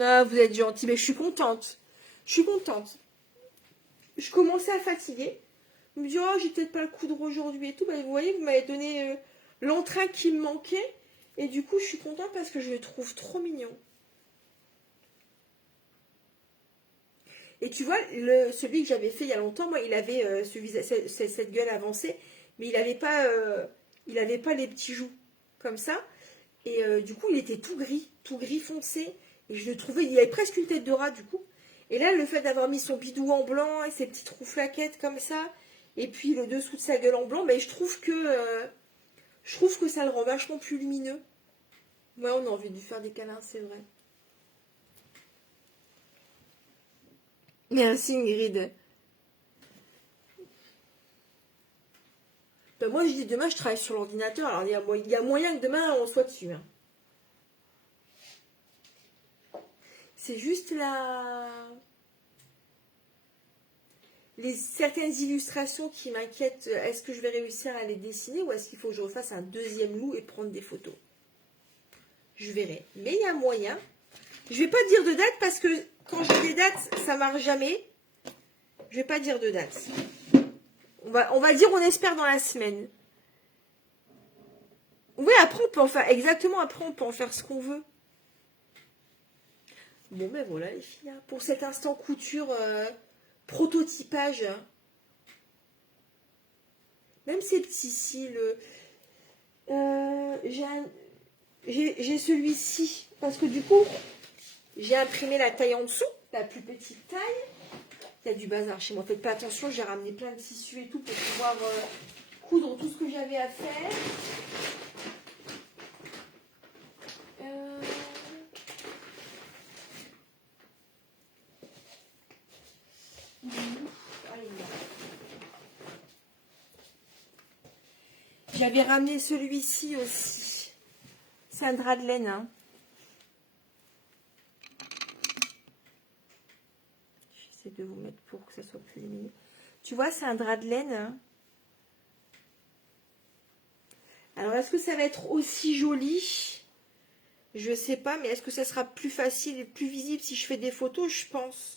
Ah, vous êtes gentil, mais je suis contente. Je suis contente. Je commençais à fatiguer. Il me dit, oh, j'ai peut-être pas le coudre aujourd'hui et tout. Bah, vous voyez, vous m'avez donné l'entrain qui me manquait. Et du coup, je suis contente parce que je le trouve trop mignon. Et tu vois, celui que j'avais fait il y a longtemps, moi, il avait cette gueule avancée, mais il n'avait pas les petits joues comme ça. Et du coup, il était tout gris foncé. Et je le trouvais, il avait presque une tête de rat du coup. Et là, le fait d'avoir mis son bidou en blanc et ses petites rouflaquettes comme ça, et puis le dessous de sa gueule en blanc, ben, je trouve que ça le rend vachement plus lumineux. Ouais, on a envie de lui faire des câlins, c'est vrai. Merci Ingrid. Ben moi je dis demain je travaille sur l'ordinateur, alors il y a moyen que demain on soit dessus. Hein. C'est juste certaines illustrations qui m'inquiètent. Est-ce que je vais réussir à les dessiner ou est-ce qu'il faut que je refasse un deuxième loup et prendre des photos? Je verrai. Mais il y a moyen. Je vais pas dire de date parce que quand j'ai des dates, ça marche jamais. Je vais pas dire de date. On va dire on espère dans la semaine. Oui, après on peut en faire. Exactement, après on peut en faire ce qu'on veut. Bon ben voilà les filles. Hein. Pour cet instant couture prototypage. Même ces petits cils. J'ai celui-ci. Parce que du coup, j'ai imprimé la taille en dessous. La plus petite taille. Il y a du bazar chez moi. Faites pas attention, j'ai ramené plein de tissus et tout pour pouvoir coudre tout ce que j'avais à faire. J'avais ramené celui-ci aussi. C'est un drap de laine. Hein. J'essaie de vous mettre pour que ça soit plus lumineux. Tu vois, c'est un drap de laine. Hein. Alors, est-ce que ça va être aussi joli? Je sais pas, mais est-ce que ça sera plus facile et plus visible si je fais des photos? Je pense.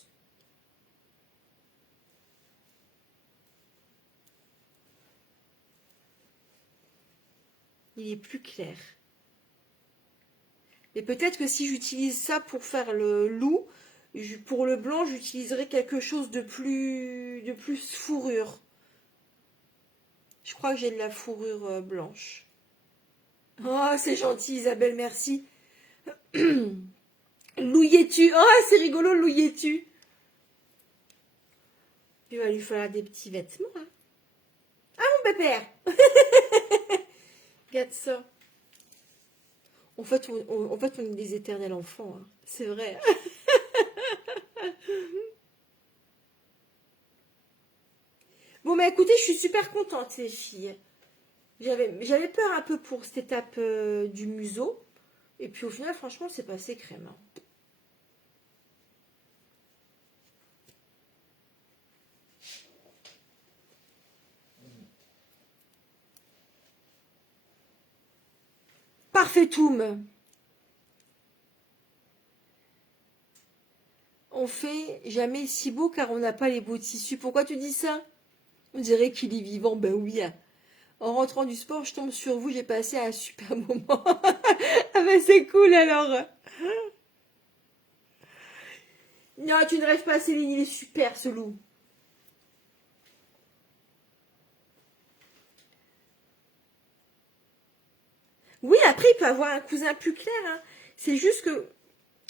Il est plus clair. Mais peut-être que si j'utilise ça pour faire le loup, pour le blanc, j'utiliserai quelque chose de plus fourrure. Je crois que j'ai de la fourrure blanche. Oh, c'est gentil Isabelle, merci. Louillet-tu? Oh, c'est rigolo, louillet-tu? Il va lui falloir des petits vêtements. Hein. Ah, mon pépère. Regarde ça. En fait, on est des éternels enfants. Hein. C'est vrai. Bon, mais écoutez, je suis super contente, les filles. J'avais peur un peu pour cette étape du museau. Et puis au final, franchement, c'est passé crème. Hein. Parfaitoum. On fait jamais si beau car on n'a pas les beaux tissus. Pourquoi tu dis ça? On dirait qu'il est vivant. Ben oui. En rentrant du sport, je tombe sur vous. J'ai passé un super moment. Ah ben c'est cool alors. Non, tu ne rêves pas, Céline. Il est super ce loup. Oui, après, il peut avoir un cousin plus clair. Hein. C'est juste que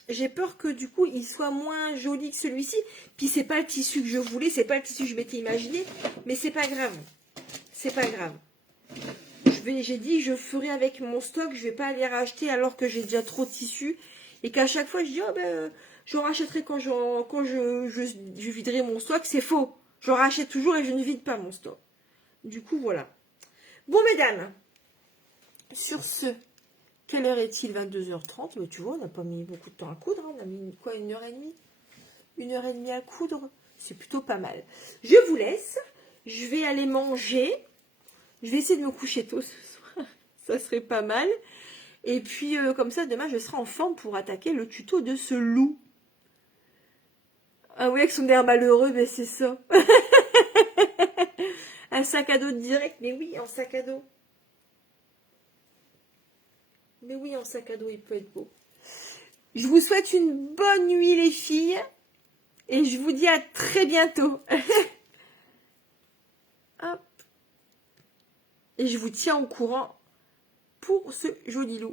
j'ai peur que du coup, il soit moins joli que celui-ci. Puis, c'est pas le tissu que je voulais. C'est pas le tissu que je m'étais imaginé. Mais c'est pas grave. C'est pas grave. J'ai dit, je ferai avec mon stock. Je vais pas aller racheter alors que j'ai déjà trop de tissu. Et qu'à chaque fois, je dis, oh ben, je rachèterai quand je viderai mon stock. C'est faux. Je rachète toujours et je ne vide pas mon stock. Du coup, voilà. Bon, mesdames. Sur ce, quelle heure est-il? 22h30. Mais tu vois, on n'a pas mis beaucoup de temps à coudre. Hein. On a mis quoi, 1h30? 1h30 à coudre. C'est plutôt pas mal. Je vous laisse. Je vais aller manger. Je vais essayer de me coucher tôt ce soir. Ça serait pas mal. Et puis, comme ça, demain, je serai en forme pour attaquer le tuto de ce loup. Ah oui, avec son air malheureux, mais c'est ça. Un sac à dos direct. Mais oui, en sac à dos. Mais oui, en sac à dos, il peut être beau. Je vous souhaite une bonne nuit, les filles. Et je vous dis à très bientôt. Hop. Et je vous tiens au courant pour ce joli loup.